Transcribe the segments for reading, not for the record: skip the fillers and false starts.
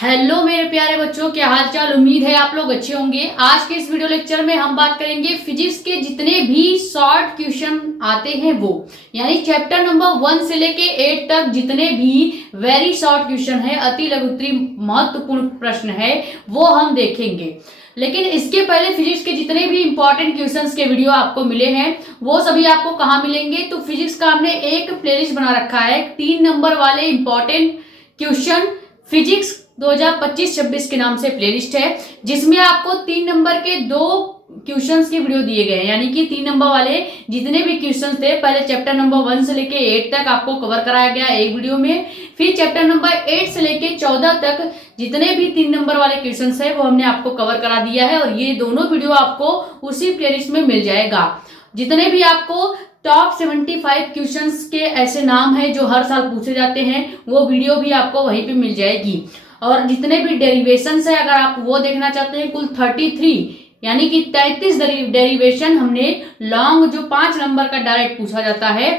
Hello मेरे प्यारे बच्चों, क्या हाल चाल। उम्मीद है आप लोग अच्छे होंगे। आज के इस वीडियो लेक्चर में हम बात करेंगे फिजिक्स के जितने भी शॉर्ट क्वेश्चन आते हैं वो, यानी चैप्टर नंबर 1 से लेके 8 तक जितने भी वेरी शॉर्ट क्वेश्चन है, अति लघुत्तरी महत्वपूर्ण प्रश्न है, वो हम देखेंगे। लेकिन इसके पहले फिजिक्स के जितने भी इंपॉर्टेंट क्वेश्चंस के वीडियो आपको मिले हैं वो सभी आपको कहाँ मिलेंगे, तो फिजिक्स का हमने एक प्लेलिस्ट बना रखा है 3 नंबर वाले इंपॉर्टेंट क्वेश्चन फिजिक्स 2025-26 के नाम से प्लेलिस्ट है, जिसमें आपको 3 नंबर के 2 क्वेश्चंस के वीडियो दिए गए हैं। यानी कि 3 नंबर वाले जितने भी क्वेश्चंस थे, पहले चैप्टर नंबर 1 से लेके 8 तक आपको कवर कराया गया एक वीडियो में। फिर चैप्टर नंबर 8 से लेके 14 तक जितने भी 3 नंबर वाले क्वेश्चंस है वो हमने आपको कवर करा दिया है, और ये दोनों वीडियो आपको उसी प्लेलिस्ट में मिल जाएगा। जितने भी आपको टॉप 75 क्वेश्चंस के ऐसे नाम है जो हर साल पूछे जाते हैं, वो वीडियो भी आपको वहीं पे मिल जाएगी। और जितने भी डेरिवेशंस है, अगर आप वो देखना चाहते हैं, कुल 33 यानी कि 33 डेरिवेशन हमने लॉन्ग जो 5 नंबर का डायरेक्ट पूछा जाता है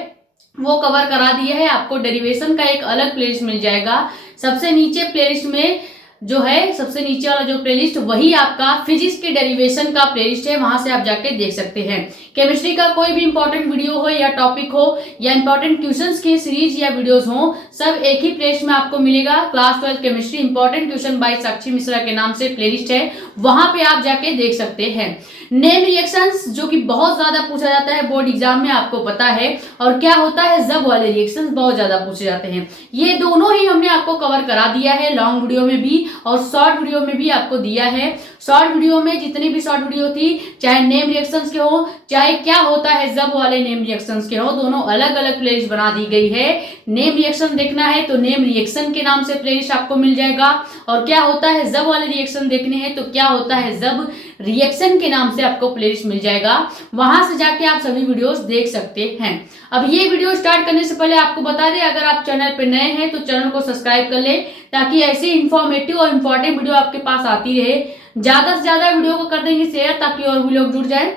वो कवर करा दिया है। आपको डेरिवेशन का एक अलग प्लेलिस्ट मिल जाएगा। सबसे नीचे प्लेलिस्ट में जो है, सबसे नीचे वाला जो प्लेलिस्ट वही आपका फिजिक्स के डेरिवेशन का प्लेलिस्ट है, वहां से आप जाके देख सकते हैं। केमिस्ट्री का कोई भी इंपॉर्टेंट वीडियो हो या टॉपिक हो या इंपॉर्टेंट क्वेश्चंस की सीरीज या वीडियोस हो, सब एक ही प्लेलिस्ट में आपको मिलेगा। Class 12 chemistry important question by Sakshi Mishra के नाम से प्लेलिस्ट है, वहां पे आप जाके देख सकते हैं। नेम रिएक्शंस जो कि बहुत ज्यादा पूछा जाता है बोर्ड एग्जाम में, आपको पता है, और क्या होता है जब वाले रिएक्शंस बहुत ज्यादा पूछे जाते हैं, ये दोनों ही हमने आपको कवर करा दिया है लॉन्ग वीडियो में भी और शॉर्ट वीडियो में भी आपको दिया है। शॉर्ट वीडियो में जितनी भी शॉर्ट वीडियो थी, चाहे नेम रिएक्शंस के हो, चाहे क्या होता है जब वाले नेम रिएक्शंस के हो, दोनों अलग अलग प्लेलिस्ट बना दी गई है। नेम रिएक्शन देखना है तो नेम रिएक्शन के नाम से प्लेलिस्ट आपको मिल जाएगा, और क्या होता है जब वाले रिएक्शन देखने हैं तो क्या होता है जब रिएक्शन के नाम से आपको प्लेलिस्ट मिल जाएगा। वहां से जाके आप सभी वीडियोस देख सकते हैं। अब ये वीडियो स्टार्ट करने से पहले आपको बता दें, अगर आप चैनल पे नए हैं तो चैनल को सब्सक्राइब कर ले, ताकि ऐसे इंफॉर्मेटिव और इम्पोर्टेंट वीडियो आपके पास आती रहे। ज्यादा से ज्यादा वीडियो को कर देंगे शेयर, ताकि और भी लोग जुड़ जाए।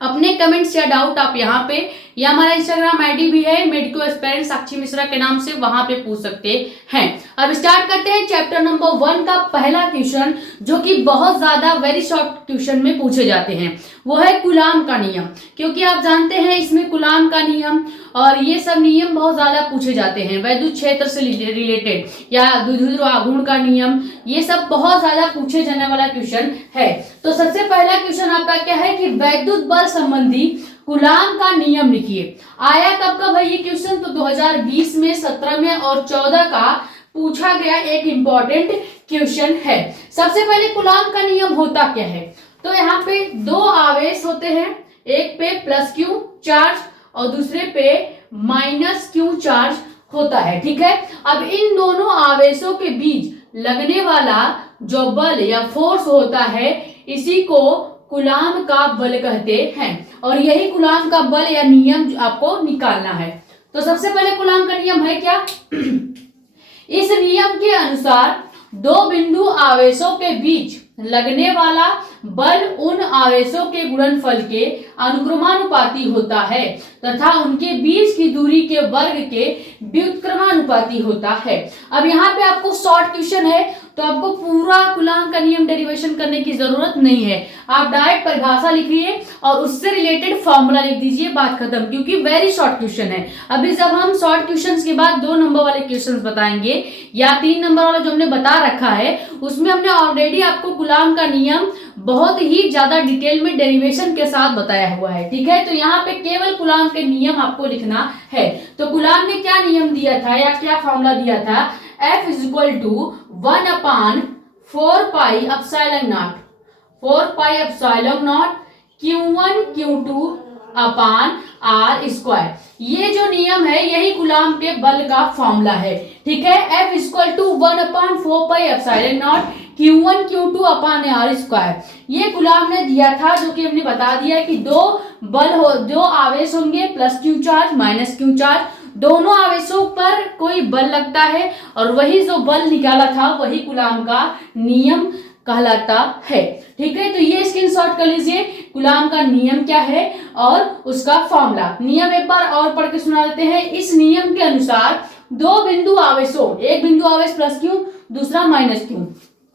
अपने कमेंट्स या डाउट आप यहाँ पे, या हमारा इंस्टाग्राम आईडी भी है मेडिको एस्पिरेंट साक्षी मिश्रा के नाम से, वहां पे पूछ सकते हैं। अब स्टार्ट करते हैं चैप्टर नंबर 1 का पहला क्वेश्चन, जो कि बहुत ज्यादा वेरी शॉर्ट क्वेश्चन में पूछे जाते हैं। वो है कूलाम का नियम, क्योंकि आप जानते हैं इसमें कूलाम का नियम और ये सब नियम बहुत ज्यादा पूछे जाते हैं। वैद्युत क्षेत्र से रिलेटेड या द्विध्रुव आघूर्ण का नियम, ये सब बहुत ज्यादा पूछे जाने वाला क्वेश्चन है। तो सबसे पहला क्वेश्चन आपका क्या है कि वैद्युत बल संबंधी कूलाम का नियम लिखिए। आया कब का भाई ये क्वेश्चन, तो 2020 में, 17 में और 14 का पूछा गया एक इंपॉर्टेंट क्वेश्चन है। सबसे पहले कूलाम का नियम होता क्या है, तो यहाँ पे 2 आवेश होते हैं, एक पे प्लस क्यू चार्ज और दूसरे पे माइनस क्यू चार्ज होता है। ठीक है, अब इन दोनों आवेशों के बीच लगने वाला जो बल या फोर्स होता है, इसी को कूलाम का बल कहते हैं, और यही कूलाम का बल या नियम आपको निकालना है। तो सबसे पहले कूलाम का नियम है क्या इस नियम के अनुसार 2 बिंदु आवेशों के बीच लगने वाला बल उन आवेशों के गुणनफल के अनुक्रमानुपाती होता है तथा उनके बीच की दूरी के वर्ग के व्युत्क्रमानुपाती होता है। अब यहाँ पे आपको शॉर्ट क्वेश्चन है, तो आपको पूरा कूलाम का नियम डेरिवेशन करने की जरूरत नहीं है। आप डायरेक्ट परिभाषा लिखिए और उससे रिलेटेड फॉर्मूला लिख दीजिए, बात खत्म, क्योंकि वेरी शॉर्ट क्वेश्चन है। अभी जब हम शॉर्ट क्वेश्चंस के बाद 2 नंबर वाले क्वेश्चंस बताएंगे या 3 नंबर वाला जो हमने बता रखा है, उसमें हमने ऑलरेडी आपको कूलाम का नियम बहुत ही ज्यादा डिटेल में डेरिवेशन के साथ बताया हुआ है। ठीक है, तो यहाँ पे केवल कूलाम के नियम आपको लिखना है। तो कूलाम ने क्या नियम दिया था या क्या फॉर्मूला दिया था, F = 1/4 pi epsilon not, 4 pi epsilon naught Q1 Q2 upon R square. ये जो नियम है यही कूलाम के बल का फॉर्मूला है। ठीक है, F = 1/4 pi epsilon naught Q1 Q2 अपान R स्क्वायर, ये कूलाम ने दिया था, जो कि हमने बता दिया कि 2 आवेश होंगे, plus Q charge minus Q charge, दोनों आवेशों पर कोई बल लगता है, और वही जो बल निकाला था वही कूलाम का नियम कहलाता है। ठीक है, तो ये स्क्रीनशॉट कर लीजिए, कूलाम का नियम क्या है और उसका फॉर्मूला। नियम एक बार और पढ़ के सुना देते हैं। इस नियम के अनुसार 2 बिंदु आवेशों, एक बिंदु आवेश प्लस क्यू, दूसरा माइनस क्यू।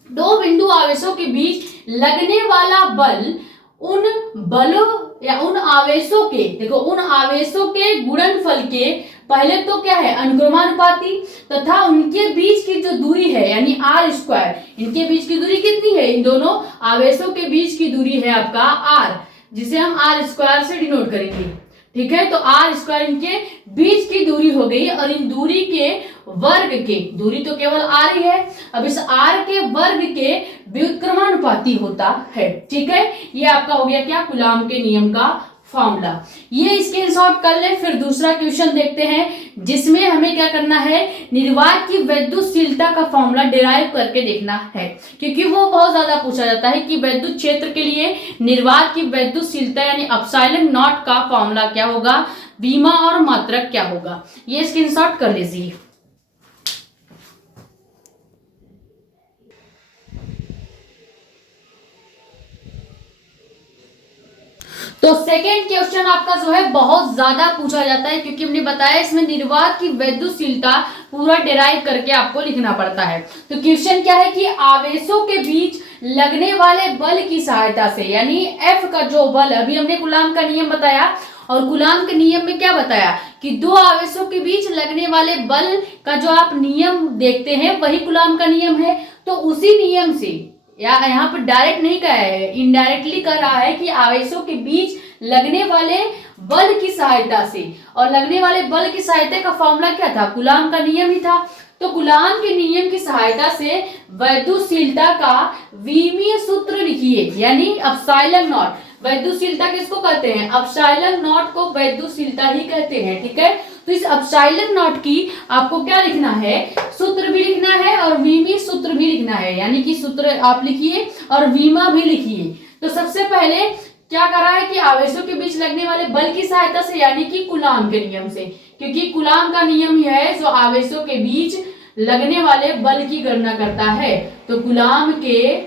दो बिंदु आवेशों के बीच लगने वाला बल उन बलों या उन आवेशों के, देखो उन आवेशों के गुणनफल के पहले तो क्या है अनुक्रमानुपाती, तथा उनके बीच की जो दूरी है यानी आर स्क्वायर, इनके बीच की दूरी कितनी है, इन दोनों आवेशों के बीच की दूरी है आपका आर, जिसे हम आर स्क्वायर से डिनोट करेंगे। ठीक है, तो आर स्क्वायर इनके बीच की दूरी हो गई और इन दूरी के वर्ग के, दूरी तो केवल आर ही है, अब इस आर के वर्ग के व्युत्क्रमानुपाती होता है। ठीक है, ये आपका हो गया क्या, कूलाम के नियम का फॉर्मूला। ये स्क्रीनशॉट कर ले। फिर दूसरा क्वेश्चन देखते हैं जिसमें हमें क्या करना है, निर्वात की वैद्युतशीलता का फॉर्मूला डिराइव करके देखना है, क्योंकि वो बहुत ज्यादा पूछा जाता है कि वैद्युत क्षेत्र के लिए निर्वात की वैद्युतशीलता यानी एप्सिलॉन नॉट का फॉर्मूला क्या होगा, विमा और मात्रक क्या होगा। ये स्क्रीनशॉट कर लीजिए। तो सेकेंड क्वेश्चन आपका जो है बहुत ज्यादा पूछा जाता है, क्योंकि हमने बताया इसमें निर्वात की वैद्युतशीलता पूरा डिराइव करके आपको लिखना पड़ता है। तो क्वेश्चन क्या है कि आवेशों के बीच लगने वाले बल की सहायता से, यानी F का जो बल, अभी हमने कूलाम का नियम बताया और कूलाम के नियम में क्या बताया कि दो आवेशों के बीच लगने वाले बल का जो आप नियम देखते हैं वही कूलाम का नियम है। तो उसी नियम से, या यहाँ पर डायरेक्ट नहीं कहा है, इनडायरेक्टली कह रहा है कि आवेशों के बीच लगने वाले बल की सहायता से, और लगने वाले बल की सहायता का फॉर्मूला क्या था, कूलाम का नियम ही था। तो कूलाम के नियम की सहायता से वैद्युतशीलता का विमीय सूत्र लिखिए, यानी एप्सिलॉन नॉट। वैद्युतशीलता किसको कहते हैं, एप्सिलॉन नॉट को वैद्युतशीलता ही कहते हैं। ठीक है, तो इस एप्सिलॉन नॉट की आपको क्या लिखना है, सूत्र भी लिखना है और विमीय सूत्र भी लिखना है, यानी कि सूत्र आप लिखिए और विमा भी लिखिए। तो सबसे पहले क्या करा है कि आवेशों के बीच लगने वाले बल की सहायता से, यानी कि कूलाम के नियम से, क्योंकि कूलाम का नियम ही है जो आवेशों के बीच लगने वाले बल की गणना करता है। तो कूलाम के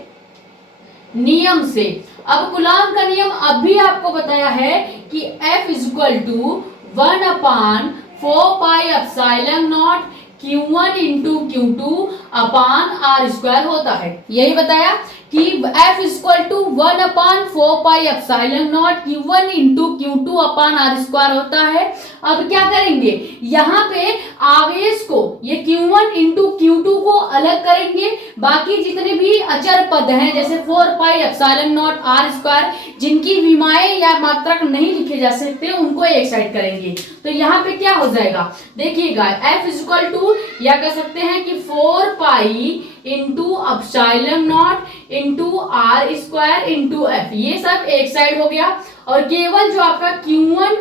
नियम से, अब कूलाम का नियम अभी आपको बताया है कि F equal to 1/4 pi epsilon naught Q1 into Q2 upon R square होता है। यही बताया कि F equal to 1/4 pi epsilon naught Q1 into Q2 upon R square होता है। अब क्या करेंगे, यहाँ पे आवेश को, ये Q1 इंटू Q2 को अलग करेंगे, बाकी जितने भी अचर पद हैं जैसे 4 pi epsilon naught R square, जिनकी विमाएं या मात्रक नहीं लिखे जा सकते उनको एक साइड करेंगे। तो यहाँ पे क्या हो जाएगा, देखिएगा F इक्वल टू, या कह सकते हैं कि 4 pi into epsilon naught into R square into F, ये सब एक साइड हो गया, और केवल जो आपका Q1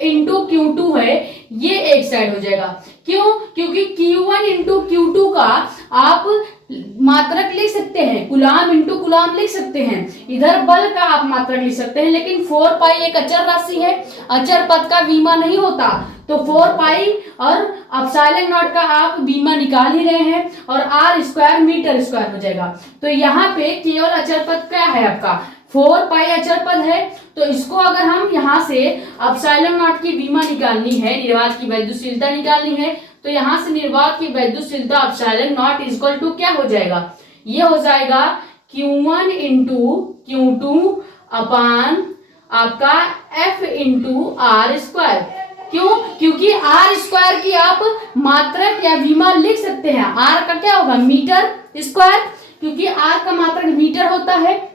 इंटू Q2 है ये एक साइड हो जाएगा। क्यों, क्योंकि Q1 इंटू Q2 का आप मात्रक लिख सकते हैं, कूलाम इंटू कूलाम लिख सकते हैं, इधर बल का आप मात्रक लिख सकते हैं, लेकिन 4 पाई एक अचर राशि है, अचर पद का बीमा नहीं होता, तो 4 पाई और एप्सिलॉन नॉट का आप बीमा निकाल ही रहे हैं, और आर स्क्वायर मीटर स्क्वायर हो जाएगा। तो यहाँ पे केवल अचर पद क्या है आपका 4 पाई अचर पद है, तो इसको अगर हम यहाँ से एप्सिलॉन नॉट की बीमा निकालनी है, निर्वात की वैद्युतशीलता निकालनी है, तो यहाँ से निर्वात की वैद्युतशीलता एप्सिलॉन नॉट इक्वल टू क्या हो जाएगा, ये हो जाएगा Q1 इंटू Q2 अपान आपका F इंटू आर स्क्वायर। क्यों, क्योंकि आर स्क्वायर की आप मात्रक या विमा लिख सकते हैं, आर का क्या होगा मीटर स्क्वायर, क्योंकि आर का मात्रक मीटर होता है,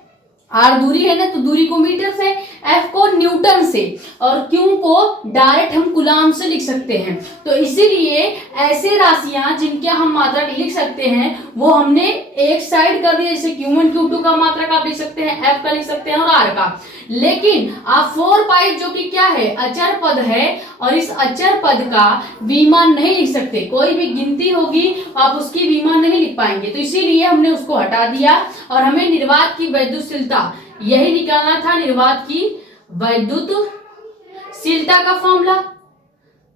आर दूरी है ना, तो दूरी को मीटर से, एफ को न्यूटन से, और क्यू को डायरेक्ट हम कूलाम से लिख सकते हैं। तो इसीलिए ऐसे राशियां जिनके हम मात्रक लिख सकते हैं वो हमने एक साइड कर दिया, जैसे Q1 Q2 का मात्रक आप लिख सकते हैं, एफ का लिख सकते हैं और आर का। लेकिन आप 4 पाई जो कि क्या है अचर पद है, और इस अचर पद का बीमा नहीं लिख सकते, कोई भी गिनती होगी आप उसकी बीमा नहीं लिख पाएंगे, तो इसीलिए हमने उसको हटा दिया और हमें निर्वात की वैद्युतशीलता यही निकालना था, निर्वात की वैद्युतशीलता का फॉर्मूला।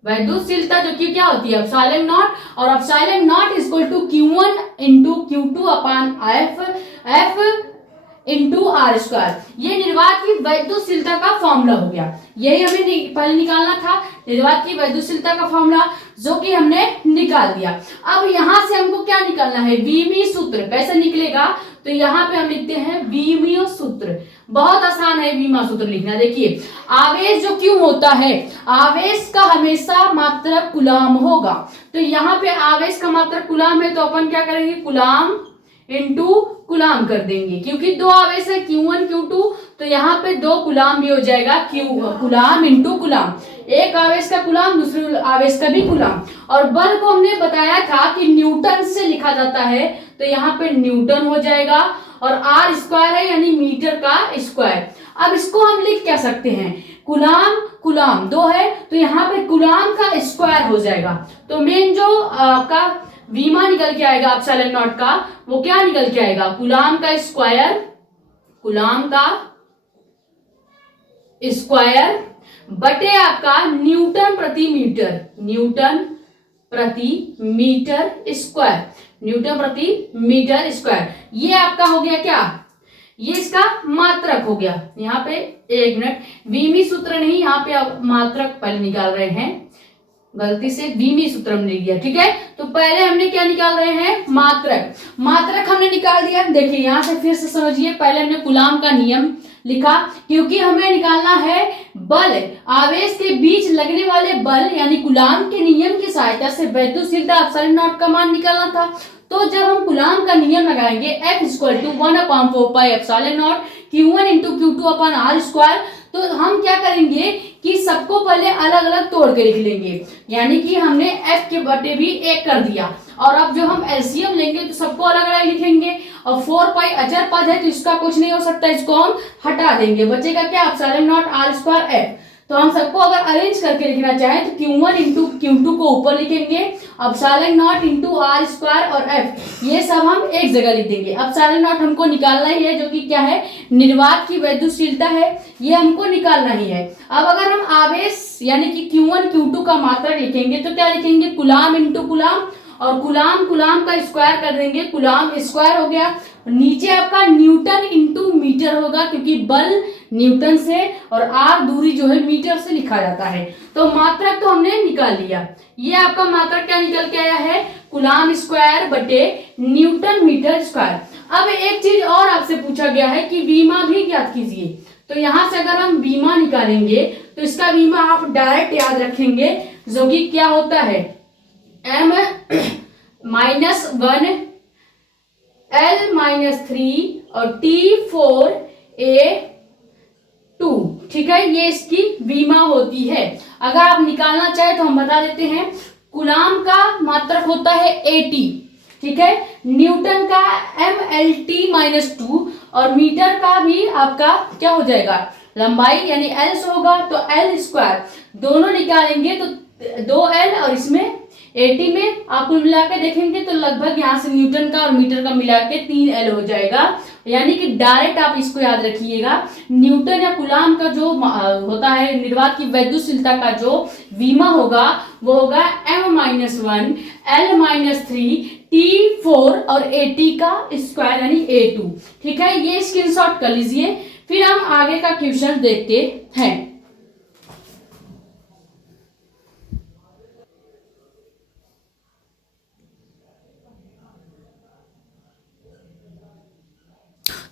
वैद्युतशीलता जो कि क्या होती है एप्सिलॉन नॉट, और epsilon naught equal to Q1 into Q2 upon F into R square. ये निर्वात की वैद्युतशीलता का फॉर्मूला हो गया। यही हमें पहले निकालना था, निर्वात की वैद्युतशीलता का फॉर्मूला, जो कि हमने निकाल दिया। अब यहां से हमको क्या निकालना है, वीमीय सूत्र। कैसे निकलेगा, तो यहाँ पे हम लिखते हैं वीमीय सूत्र। बहुत आसान है वीमा सूत्र लिखना। देखिए, आवेश जो क्यों होता है, आवेश का हमेशा मात्रक कूलाम होगा। तो यहाँ पे आवेश का मात्रक कूलाम है, तो अपन क्या करेंगे, कूलाम इंटू कूलाम कर देंगे, क्योंकि दो आवेश है Q1 Q2, तो यहाँ पे दो कूलाम भी हो जाएगा, कूलाम इंटू कूलाम। एक आवेश का कूलाम, दूसरे आवेश का भी कूलाम। और बल को हमने बताया था कि न्यूटन से लिखा जाता है, तो यहाँ पे न्यूटन हो जाएगा। और आर स्क्वायर है यानी मीटर का स्क्वायर। अब इसको हम लिख क्या सकते हैं, कूलाम कूलाम दो है, तो यहाँ पे कूलाम का स्क्वायर हो जाएगा। तो मेन जो आपका वीमा निकल के आएगा एप्सिलॉन नॉट का, वो क्या निकल के आएगा, कूलाम का स्क्वायर, कूलाम का स्क्वायर बटे आपका न्यूटन प्रति मीटर, न्यूटन प्रति मीटर स्क्वायर, न्यूटन प्रति मीटर स्क्वायर। ये आपका हो गया क्या, ये इसका मात्रक हो गया। यहाँ पे एक मिनट, वीमी सूत्र नहीं, यहाँ पे आप मात्रक पहले निकाल रहे हैं, गलती से वीमी सूत्र हमने लिख दिया, ठीक है। तो पहले हमने क्या निकाल रहे हैं, मात्रक। मात्रक हमने निकाल दिया। देखिए यहां से फिर से समझिए, पहले हमने कूलाम का नियम लिखा, क्योंकि हमें निकालना है बल, आवेश के बीच लगने वाले बल, यानी कूलाम के नियम की सहायता से वैद्युतशीलता एप्सिलॉन नॉट का मान निकालना था। तो जब हम कूलाम का नियम लगाएंगे, F = 1/4 epsilon naught Q1 × Q2/r², तो हम क्या करेंगे कि सबको पहले अलग अलग तोड़ के लिख लेंगे, यानी कि हमने F के बटे भी 1 कर दिया। और अब जो हम एलसीएम लेंगे तो सबको अलग अलग लिखेंगे। और 4π अचर पद है, तो इसका कुछ नहीं हो सकता, इसको हम हटा देंगे, बचेगा क्या, एप्सिलॉन नॉट r² F। तो हम सबको अगर अरेंज करके लिखना चाहें तो Q1 × Q2 को ऊपर लिखेंगे, एप्सिलॉन नॉट × r² और F, ये सब हम एक जगह लिख देंगे। एप्सिलॉन नॉट हमको निकालना ही है, जो कि क्या है, निर्वात की वैद्युतशीलता है, ये हमको निकालना ही है। अब अगर हम आवेश यानी कि Q1 Q2 का मात्रक लिखेंगे तो क्या लिखेंगे, कूलाम इंटू कूलाम, और कूलाम कूलाम का स्क्वायर कर देंगे, कूलाम स्क्वायर हो गया। नीचे आपका न्यूटन इंटू मीटर होगा, क्योंकि बल न्यूटन से और आर दूरी जो है मीटर से लिखा जाता है। तो मात्रक तो हमने निकाल लिया। ये आपका मात्रक क्या निकल के आया है, कूलाम स्क्वायर बटे न्यूटन मीटर स्क्वायर। अब एक चीज और आपसे पूछा गया है कि वीमा भी ज्ञात कीजिए। तो यहां से अगर हम वीमा निकालेंगे तो इसका वीमा आप डायरेक्ट याद रखेंगे, जो कि क्या होता है, m-1 L-3 और T4A2, ठीक है, ये इसकी वीमा होती है। अगर आप निकालना चाहे तो हम बता देते हैं, कूलाम का मात्रक होता है 80, ठीक है, न्यूटन का MLT-2, और मीटर का भी आपका क्या हो जाएगा, लंबाई यानी L से होगा, तो L², दोनों निकालेंगे तो 2L, और इसमें 80 में आपको मिला के देखेंगे तो लगभग यहाँ से न्यूटन का और मीटर का मिला के 3L हो जाएगा। यानी कि डायरेक्ट आप इसको याद रखिएगा, न्यूटन या कूलाम का जो होता है निर्वात की वैद्युतशीलता का जो वीमा होगा वो होगा m-1 L-3 T4 और AT का स्क्वायर यानी A2, ठीक है। ये स्क्रीनशॉट कर लीजिए, फिर हम आगे का क्वेश्चन देखते हैं।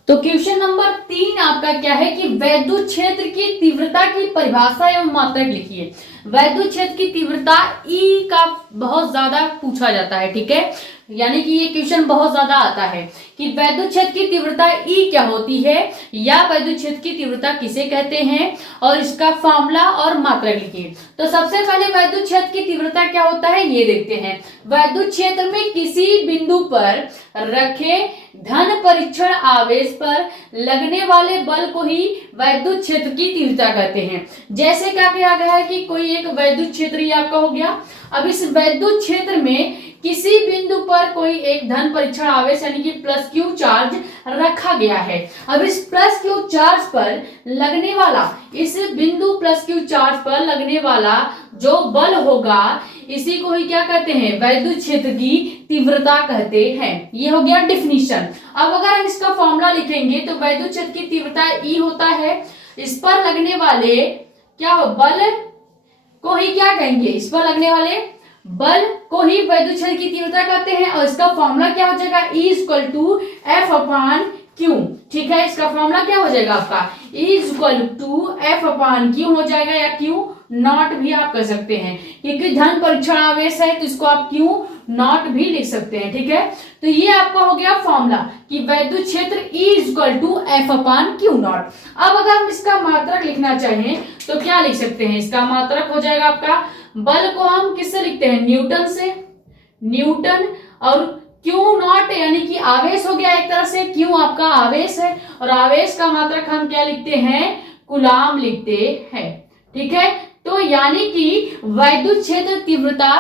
तो क्वेश्चन नंबर 3 आपका क्या है कि वैद्युत क्षेत्र की तीव्रता की परिभाषा एवं मात्रक लिखिए। वैद्युत क्षेत्र की तीव्रता E का बहुत ज्यादा पूछा जाता है, ठीक है, यानी कि ये क्वेश्चन बहुत ज्यादा आता है कि वैद्युत क्षेत्र की तीव्रता E क्या होती है, या वैद्युत क्षेत्र की तीव्रता किसे कहते हैं, और इसका फॉर्मूला और मात्रक लिखिए। तो सबसे पहले वैद्युत क्षेत्र की तीव्रता क्या होता है ये देखते हैं। वैद्युत क्षेत्र में किसी बिंदु पर रखे धन परीक्षण आवेश पर लगने वाले बल को ही वैद्युत क्षेत्र की तीव्रता कहते हैं। जैसे क्या किया गया है कि कोई एक वैद्युत क्षेत्र ही आपका हो गया, अब इस वैद्युत क्षेत्र में किसी बिंदु पर कोई एक धन परीक्षण आवेश यानी कि प्लस क्यू चार्ज रखा गया है। अब इस प्लस क्यू चार्ज पर लगने वाला, इस बिंदु प्लस क्यू चार्ज पर लगने वाला जो बल होगा इसी को ही क्या कहते हैं, वैद्युत क्षेत्र की तीव्रता कहते हैं। ये हो गया डिफिनीशन। अब अगर हम इसका फॉर्मूला लिखेंगे तो वैद्युत क्षेत्र की तीव्रता E होता है, इस पर लगने वाले क्या हो, बल को ही क्या कहेंगे, इस पर लगने वाले बल को ही वैद्युत क्षेत्र की तीव्रता कहते हैं। और इसका फॉर्मूला क्या हो जाएगा, E equal to F upon Q. ठीक है, इसका फॉर्मूला क्या हो जाएगा आपका, E equal to F upon Q हो जाएगा, या क्यू नॉट भी आप कर सकते हैं, क्योंकि धन परीक्षण आवेश है तो इसको आप क्यू नॉट भी लिख सकते हैं। ठीक है, तो ये आपका हो गया फॉर्मूला कि वैद्युत क्षेत्र E equal to F upon Q naught. अब अगर हम इसका मात्रक लिखना चाहें तो क्या लिख सकते हैं, इसका मात्रक हो जाएगा आपका, बल को हम किससे लिखते हैं, न्यूटन से, न्यूटन, और क्यू नॉट यानी कि आवेश हो गया एक तरह से, क्यू आपका आवेश है, और आवेश का मात्रक हम क्या लिखते हैं, कूलाम लिखते हैं। ठीक है, तो यानी कि वैद्युत क्षेत्र तीव्रता,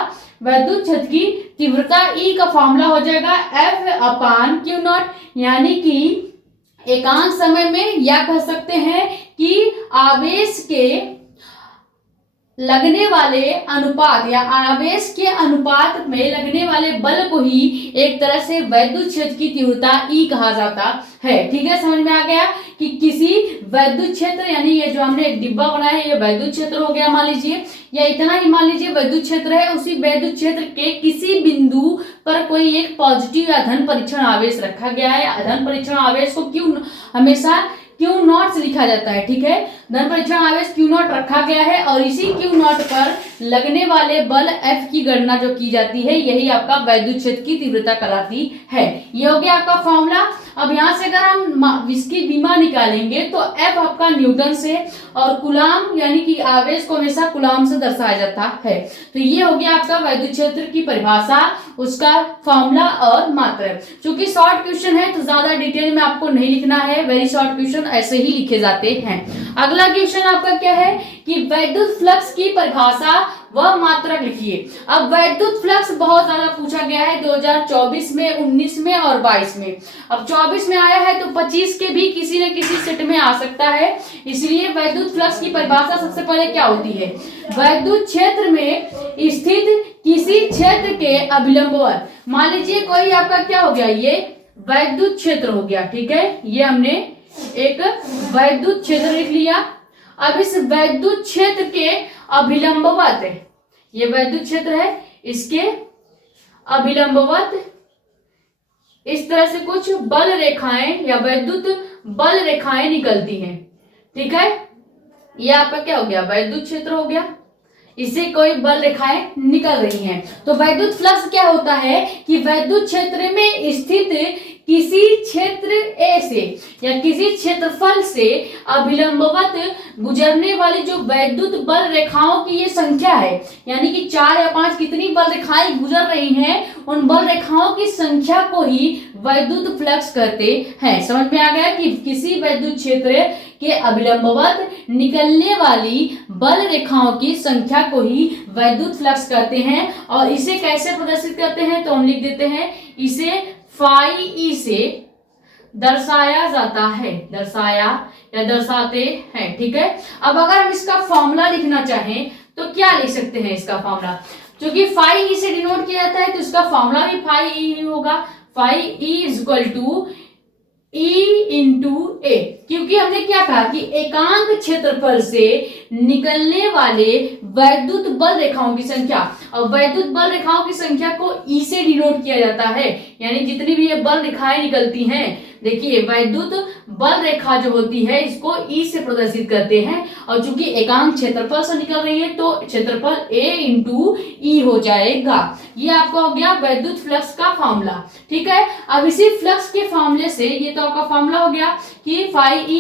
वैद्युत क्षेत्र की तीव्रता E का फॉर्मूला हो जाएगा F अपान क्यू नॉट, यानी कि एकांक समय में, या कह सकते हैं कि आवेश के लगने वाले अनुपात या आवेश के अनुपात में लगने वाले बल को ही एक तरह से वैद्युत क्षेत्र की तीव्रता E कहा जाता है। ठीक है, समझ में आ गया कि किसी वैद्युत क्षेत्र, यानी ये जो हमने एक डिब्बा बनाया है ये वैद्युत क्षेत्र हो गया मान लीजिए, या इतना ही मान लीजिए वैद्युत क्षेत्र है, उसी वैद्युत क्षेत्र के किसी बिंदु पर कोई एक पॉजिटिव या धन परीक्षण आवेश रखा गया है। धन परीक्षण आवेश को क्यों हमेशा क्यू नॉट से लिखा जाता है। ठीक है, धन परीक्षण आवेश क्यू नॉट रखा गया है और इसी क्यू नॉट पर लगने वाले बल F की गणना जो की जाती है यही आपका वैद्युत क्षेत्र की तीव्रता कहलाती है। ये हो गया आपका फॉर्मूला। अब यहाँ से अगर हम इसकी विमा निकालेंगे तो F आपका न्यूटन से, और कूलाम यानी कि आवेश को हमेशा कूलाम से दर्शाया जाता है। तो ये हो गया आपका वैद्युत क्षेत्र की परिभाषा, उसका फॉर्मूला और मात्रक। चूंकि शॉर्ट क्वेश्चन है तो ज्यादा डिटेल में आपको नहीं लिखना है, वेरी शॉर्ट क्वेश्चन ऐसे ही लिखे जाते हैं। अगला क्वेश्चन आपका क्या है कि वैद्युत फ्लक्स की परिभाषा वह मात्रक लिखिए। अब वैद्युत फ्लक्स बहुत ज्यादा पूछा गया है 2024 में, 19 में और 22 में। अब 24 में आया है तो 25 के भी किसी न किसी सेट में आ सकता है, इसलिए वैद्युत फ्लक्स की परिभाषा सबसे पहले क्या होती है, वैद्युत क्षेत्र में स्थित किसी क्षेत्र के अभिलंबवत। मान लीजिए कोई आपका क्या हो गया, ये वैद्युत क्षेत्र हो गया। ठीक है, ये हमने एक वैद्युत क्षेत्र लिख लिया। अब इस वैद्युत क्षेत्र के अभिलंबवत, ये वैद्युत क्षेत्र है, इसके अभिलंबवत इस तरह से कुछ बल रेखाएं या वैद्युत बल रेखाएं निकलती हैं। ठीक है, ये आपका क्या हो गया, वैद्युत क्षेत्र हो गया, इससे कोई बल रेखाएं निकल रही हैं। तो वैद्युत फ्लक्स क्या होता है कि वैद्युत क्षेत्र में स्थित किसी क्षेत्र A से या किसी क्षेत्रफल से अभिलंबवत गुजरने वाली जो वैद्युत बल रेखाओं की ये संख्या है, यानी कि 4 या 5 कितनी बल रेखाएं गुजर रही हैं, उन बल रेखाओं की संख्या को ही वैद्युत फ्लक्स कहते हैं। समझ में आ गया कि किसी वैद्युत क्षेत्र के अभिलंबवत निकलने वाली बल रेखाओं की संख्या को ही वैद्युत फ्लक्स कहते हैं। और इसे कैसे प्रदर्शित करते हैं तो हम लिख देते हैं, इसे फाई ई से दर्शाया जाता है, दर्शाया या दर्शाते हैं। ठीक है, अब अगर हम इसका फॉर्मूला लिखना चाहें तो क्या लिख सकते हैं इसका फॉर्मूला, क्योंकि फाई ई से डिनोट किया जाता है तो इसका फॉर्मूला भी फाई ई ही होगा। Phi E is equal to E into A, क्योंकि हमने क्या कहा कि एकांक क्षेत्रफल से निकलने वाले वैद्युत बल रेखाओं की संख्या, और वैद्युत बल रेखाओं की संख्या को E से डिनोट किया जाता है, यानी जितनी भी ये बल रेखाएं निकलती हैं, देखिए वैद्युत बल रेखा जो होती है इसको E से प्रदर्शित करते हैं, और चूंकि एकांक क्षेत्रफल से निकल रही है तो क्षेत्रफल A इंटू E हो जाएगा। ये आपका हो गया वैद्युत फ्लक्स का फॉर्मूला। ठीक है, अब इसी फ्लक्स के फॉर्मूले से ये तो आपका फॉर्मूला हो गया कि phi E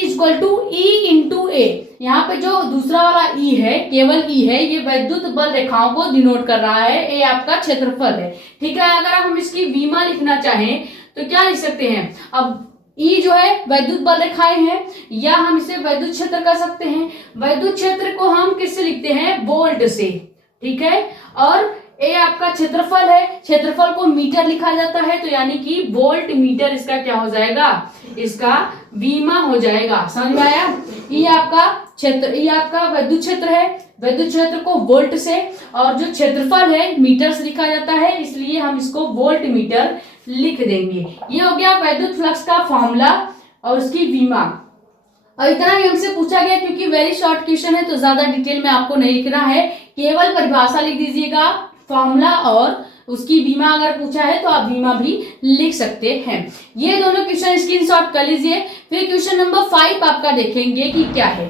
equal to E into A. यहाँ पे जो दूसरा वाला E है, केवल E है, ये वैद्युत बल रेखाओं को डिनोट कर रहा है, ए आपका क्षेत्रफल है। ठीक है, अगर हम इसकी विमा लिखना चाहें तो क्या लिख सकते हैं, अब E जो है वैद्युत बल रेखाएं हैं, या हम इसे वैद्युत क्षेत्र कर सकते हैं। वैद्युत क्षेत्र को हम किससे लिखते हैं, वोल्ट से, ठीक है। और ए आपका क्षेत्रफल है, क्षेत्रफल को मीटर लिखा जाता है, तो यानी कि वोल्ट मीटर इसका क्या हो जाएगा, इसका विमा हो जाएगा। समझ में आया। ये आपका क्षेत्र, ये आपका विद्युत क्षेत्र है, विद्युत क्षेत्र को वोल्ट से, और जो क्षेत्रफल है मीटर से लिखा जाता है, इसलिए हम इसको वोल्ट मीटर लिख देंगे। ये हो गया विद्युत फ्लक्स का फॉर्मूला और उसकी विमा। और इतना ही हमसे पूछा गया, क्योंकि वेरी शॉर्ट क्वेश्चन है तो ज्यादा डिटेल में आपको नहीं लिखना है, केवल परिभाषा लिख दीजिएगा, फॉर्मूला और उसकी विमा अगर पूछा है तो आप विमा भी लिख सकते हैं। ये दोनों क्वेश्चन स्क्रीनशॉट कर लीजिए। फिर क्वेश्चन नंबर 5 आपका देखेंगे कि क्या है।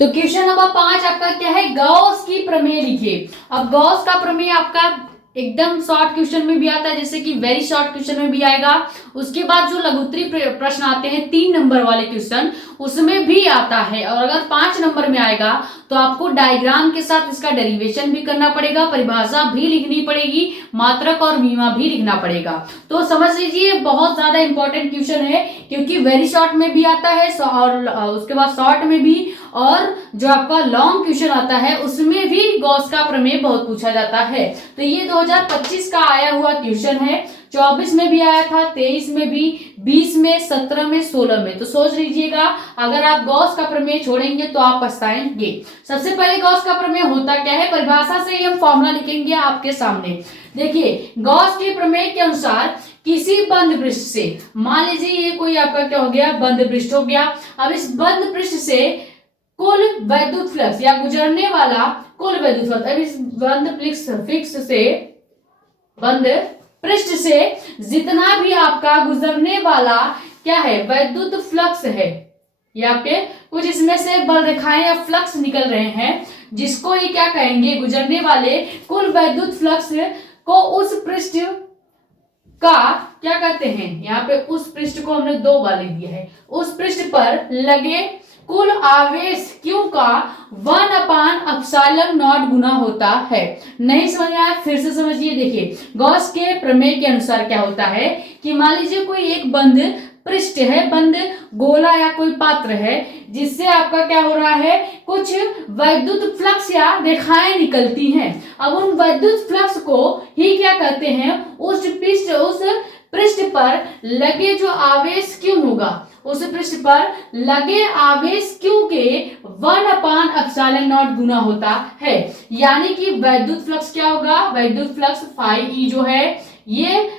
तो क्वेश्चन नंबर 5 आपका क्या है, गॉस की प्रमेय लिखिए। अब गॉस का प्रमेय आपका एकदम शॉर्ट क्वेश्चन में भी आता है, जैसे कि वेरी शॉर्ट क्वेश्चन में भी आएगा। उसके बाद जो लघुत्तरी प्रश्न आते हैं 3 नंबर वाले क्वेश्चन, उसमें भी आता है। और अगर 5 नंबर में आएगा तो आपको डायग्राम के साथ इसका डेरिवेशन भी करना पड़ेगा, परिभाषा भी लिखनी पड़ेगी, मात्रक और विमा भी लिखना पड़ेगा। तो समझ लीजिए बहुत ज्यादा इंपॉर्टेंट क्वेश्चन है, क्योंकि वेरी शॉर्ट में भी आता है और उसके बाद शॉर्ट में भी, और जो आपका लॉन्ग क्वेश्चन आता है उसमें भी गॉस का प्रमेय बहुत पूछा जाता है। तो ये 2025 का आया हुआ क्वेश्चन है, 24 में भी आया था, 23 में भी, 20 में, 17 में, 16 में। तो सोच लीजिएगा, अगर आप गॉस का प्रमेय छोड़ेंगे तो आप पछताएंगे। सबसे पहले गॉस का प्रमेय होता क्या है, परिभाषा से ही हम फॉर्मूला लिखेंगे आपके सामने। देखिए गॉस के प्रमेय के अनुसार किसी बंद पृष्ठ से, मान लीजिए ये कोई आपका क्या हो गया, बंद पृष्ठ हो गया। अब इस बंद पृष्ठ से कुल वैद्युत फ्लक्स या गुजरने वाला कुल वैद्युत फ्लक्स, अब इस बंद पृष्ठ से जितना भी आपका गुजरने वाला क्या है, वैद्युत फ्लक्स है, या पे कुछ इसमें से बल रेखाएं या फ्लक्स निकल रहे हैं, जिसको ये क्या कहेंगे, गुजरने वाले कुल वैद्युत फ्लक्स को उस पृष्ठ का क्या कहते हैं, यहाँ पे उस पृष्ठ को हमने 2 बार लिख दिया है, उस पृष्ठ पर लगे कुल आवेश Q का 1/ε0 गुना होता है। नहीं समझ में आया, फिर से समझिए। देखिए गॉस के प्रमेय के अनुसार क्या होता है कि मान लीजिए कोई एक बंद पृष्ठ है, बंद गोला या कोई पात्र है, जिससे आपका क्या हो रहा है, कुछ वैद्युत फ्लक्स या रेखाएं निकलती हैं। अब उन वैद्युत फ्लक्स को ही क्या कहते हैं, उस पृष्ठ पर लगे जो आवेश Q होगा, उस पृष्ठ पर लगे आवेश Q के 1/ε0 गुना होता है। यानी कि वैद्युत फ्लक्स क्या होगा, वैद्युत फ्लक्स φE जो है, ये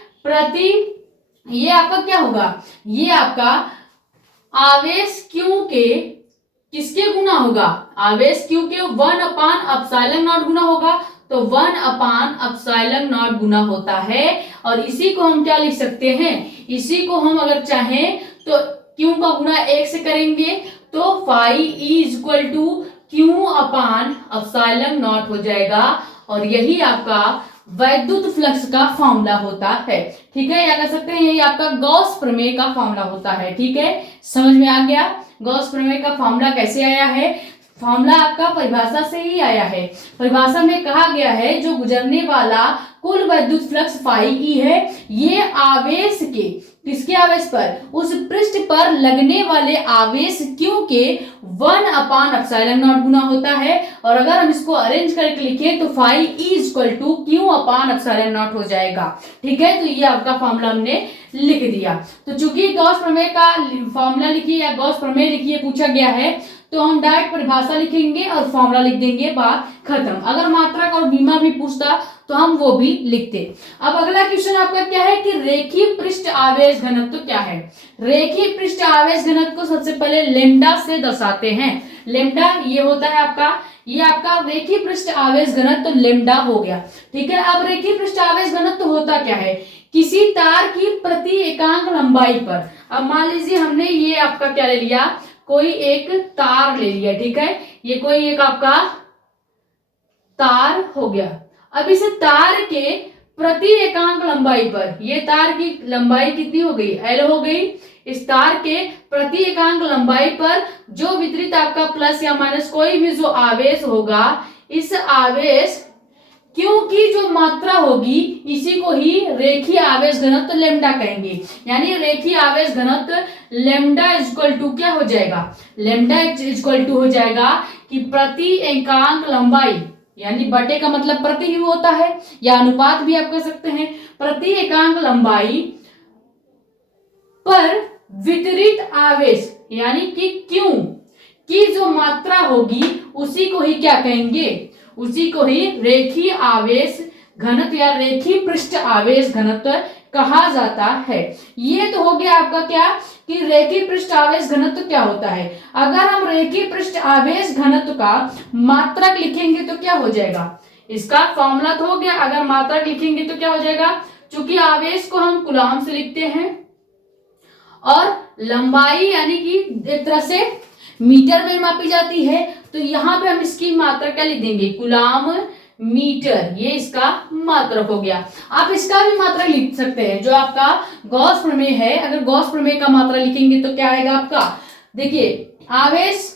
आपका क्या होगा, ये आपका आवेश Q के किसके गुना होगा, आवेश Q के 1/ε0 गुना होगा। तो 1/ε0 गुना होता है। और इसी को हम क्या लिख सकते हैं, इसी को हम अगर चाहें तो Q का गुना 1 से करेंगे तो φE = Q/ε0 हो जाएगा। और यही आपका वैद्युत फ्लक्स का फॉर्मूला होता है। ठीक है, या कह सकते हैं यही आपका गॉस प्रमेय का फॉर्मूला होता है। ठीक है, समझ में आ गया गॉस प्रमेय का फॉर्मूला कैसे आया है। फॉर्मूला आपका परिभाषा से ही आया है। परिभाषा में कहा गया है जो गुजरने वाला कुल वैद्युत फ्लक्स φE है, ये आवेश के किसके आवेश पर, उस पृष्ठ पर लगने वाले आवेश Q के 1/ε0 गुना होता है। और अगर हम इसको अरेंज करके लिखें तो φE = Q/ε0 हो जाएगा। ठीक है, तो ये आपका फॉर्मूला हमने लिख दिया। तो चूंकि गॉस प्रमेय का फॉर्मूला लिखिए या गॉस प्रमेय लिखिए पूछा गया है, तो हम डायरेक्ट परिभाषा लिखेंगे और फॉर्मूला लिख देंगे, बात खत्म। अगर मात्रक और विमा भी पूछता तो हम वो भी लिखते। अब अगला क्वेश्चन आपका क्या है कि रेखीय पृष्ठ आवेश घनत्व क्या है। रेखीय पृष्ठ आवेश घनत्व को सबसे पहले लेम्डा से दर्शाते हैं। लेम्डा ये होता है आपका, ये आपका रेखीय पृष्ठ आवेश घनत्व तो लेम्डा हो गया। ठीक है, अब रेखीय पृष्ठ आवेश घनत्व तो होता क्या है, किसी तार की प्रति एकांक लंबाई पर। अब मान लीजिए हमने ये आपका क्या ले लिया, कोई एक तार ले लिया। ठीक है, ये कोई एक आपका तार हो गया। अब इस तार के प्रति एकांक लंबाई पर, ये तार की लंबाई कितनी हो गई, L हो गई। इस तार के प्रति एकांक लंबाई पर जो वितरित आपका प्लस या माइनस कोई भी जो आवेश होगा, इस आवेश क्योंकि जो मात्रा होगी इसी को ही रेखीय आवेश घनत्व लेमडा कहेंगे। यानी रेखीय आवेश घनत्व लेमडा इक्वल टू क्या हो जाएगा, लेमडा इक्वल टू हो जाएगा कि प्रति एकांक लंबाई, यानी बटे का मतलब प्रति ही होता है या अनुपात भी आप कह सकते हैं, प्रति एकांक लंबाई पर वितरित आवेश, यानी कि क्यू की जो मात्रा होगी उसी को ही क्या कहेंगे, उसी को ही रेखीय आवेश घनत्व या रेखीय पृष्ठ आवेश घनत्व कहा जाता है। ये तो हो गया आपका क्या कि रेखीय पृष्ठ आवेश घनत्व क्या होता है। अगर हम रेखीय पृष्ठ आवेश घनत्व का मात्रक लिखेंगे तो क्या हो जाएगा, इसका फॉर्मूला तो हो गया। अगर मात्रक लिखेंगे तो क्या हो जाएगा, चूंकि आवेश को हम कूलाम से लिखते हैं और लंबाई यानी कि एक तरह से मीटर में मापी जाती है, तो यहां पे हम इसकी मात्रा क्या लिख देंगे, कूलाम मीटर, ये इसका मात्रक हो गया। आप इसका भी मात्रा लिख सकते हैं जो आपका गॉस प्रमेय है। अगर गॉस प्रमेय का मात्रा लिखेंगे तो क्या आएगा आपका, देखिए आवेश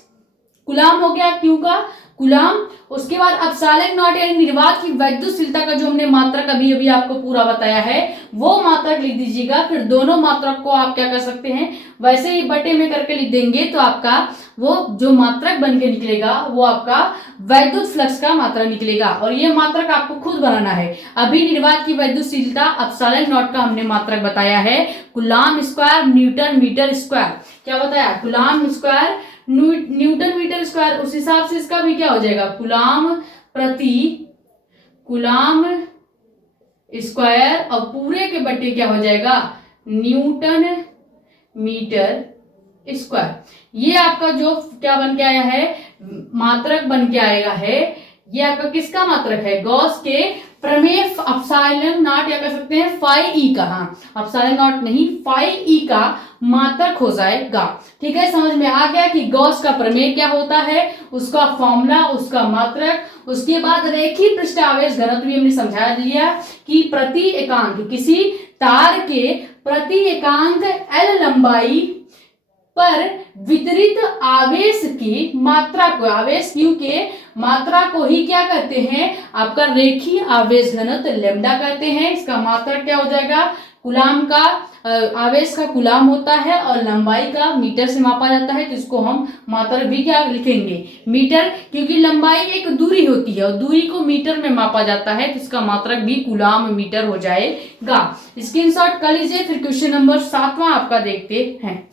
कूलाम हो गया, क्यू का कूलाम, उसके बाद अपसाइलन नॉट यानी निर्वात की वैद्युतशीलता का जो हमने मात्रक अभी अभी आपको पूरा बताया है वो मात्रक लिख दीजिएगा। फिर दोनों मात्रक को आप क्या कर सकते हैं, वैसे ही बटे में करके लिख देंगे तो आपका वो जो मात्रक बन के निकलेगा वो आपका वैद्युत फ्लक्स का मात्रक निकलेगा। और ये मात्रक आपको खुद बनाना है। अभी निर्वात की वैद्युतशीलता अपसाइलन नॉट का हमने मात्रक बताया है coulomb square newton metre square, क्या बताया, coulomb square newton metre square, उस हिसाब से इसका भी क्या हो जाएगा, कूलाम प्रति कूलाम स्क्वायर और पूरे के बटे क्या हो जाएगा, न्यूटन मीटर स्क्वायर। ये आपका जो क्या बन के आया है, मात्रक बन के आएगा है, ये आपका किसका मात्रक है, गॉस के प्रमेय अपसाइलन नॉट या कह सकते हैं फाई ई का, हाँ अपसाइलन नॉट नहीं फाई ई का मात्रक हो जाएगा। ठीक है, समझ में आ गया कि गॉस का प्रमेय क्या होता है, उसका फॉर्मूला, उसका मात्रक, उसके बाद रेखीय पृष्ठ आवेश घनत्व भी हमने समझा दिया कि प्रति एकांक किसी तार के प्रति एकांक एल लंबाई पर वितरित आवेश की मात्रा को, आवेश क्यू के मात्रा को ही क्या कहते हैं, आपका रेखीय आवेश घनत्व लेमडा कहते हैं। इसका मात्रक क्या हो जाएगा, कूलाम का आवेश का कूलाम होता है और लंबाई का मीटर से मापा जाता है, तो इसको हम मात्रक भी क्या लिखेंगे, मीटर, क्योंकि लंबाई एक दूरी होती है और दूरी को मीटर में मापा जाता है, तो इसका मात्रक भी कूलाम मीटर हो जाएगा। स्क्रीनशॉट कर लीजिए। फिर क्वेश्चन नंबर 7वां आपका देखते हैं।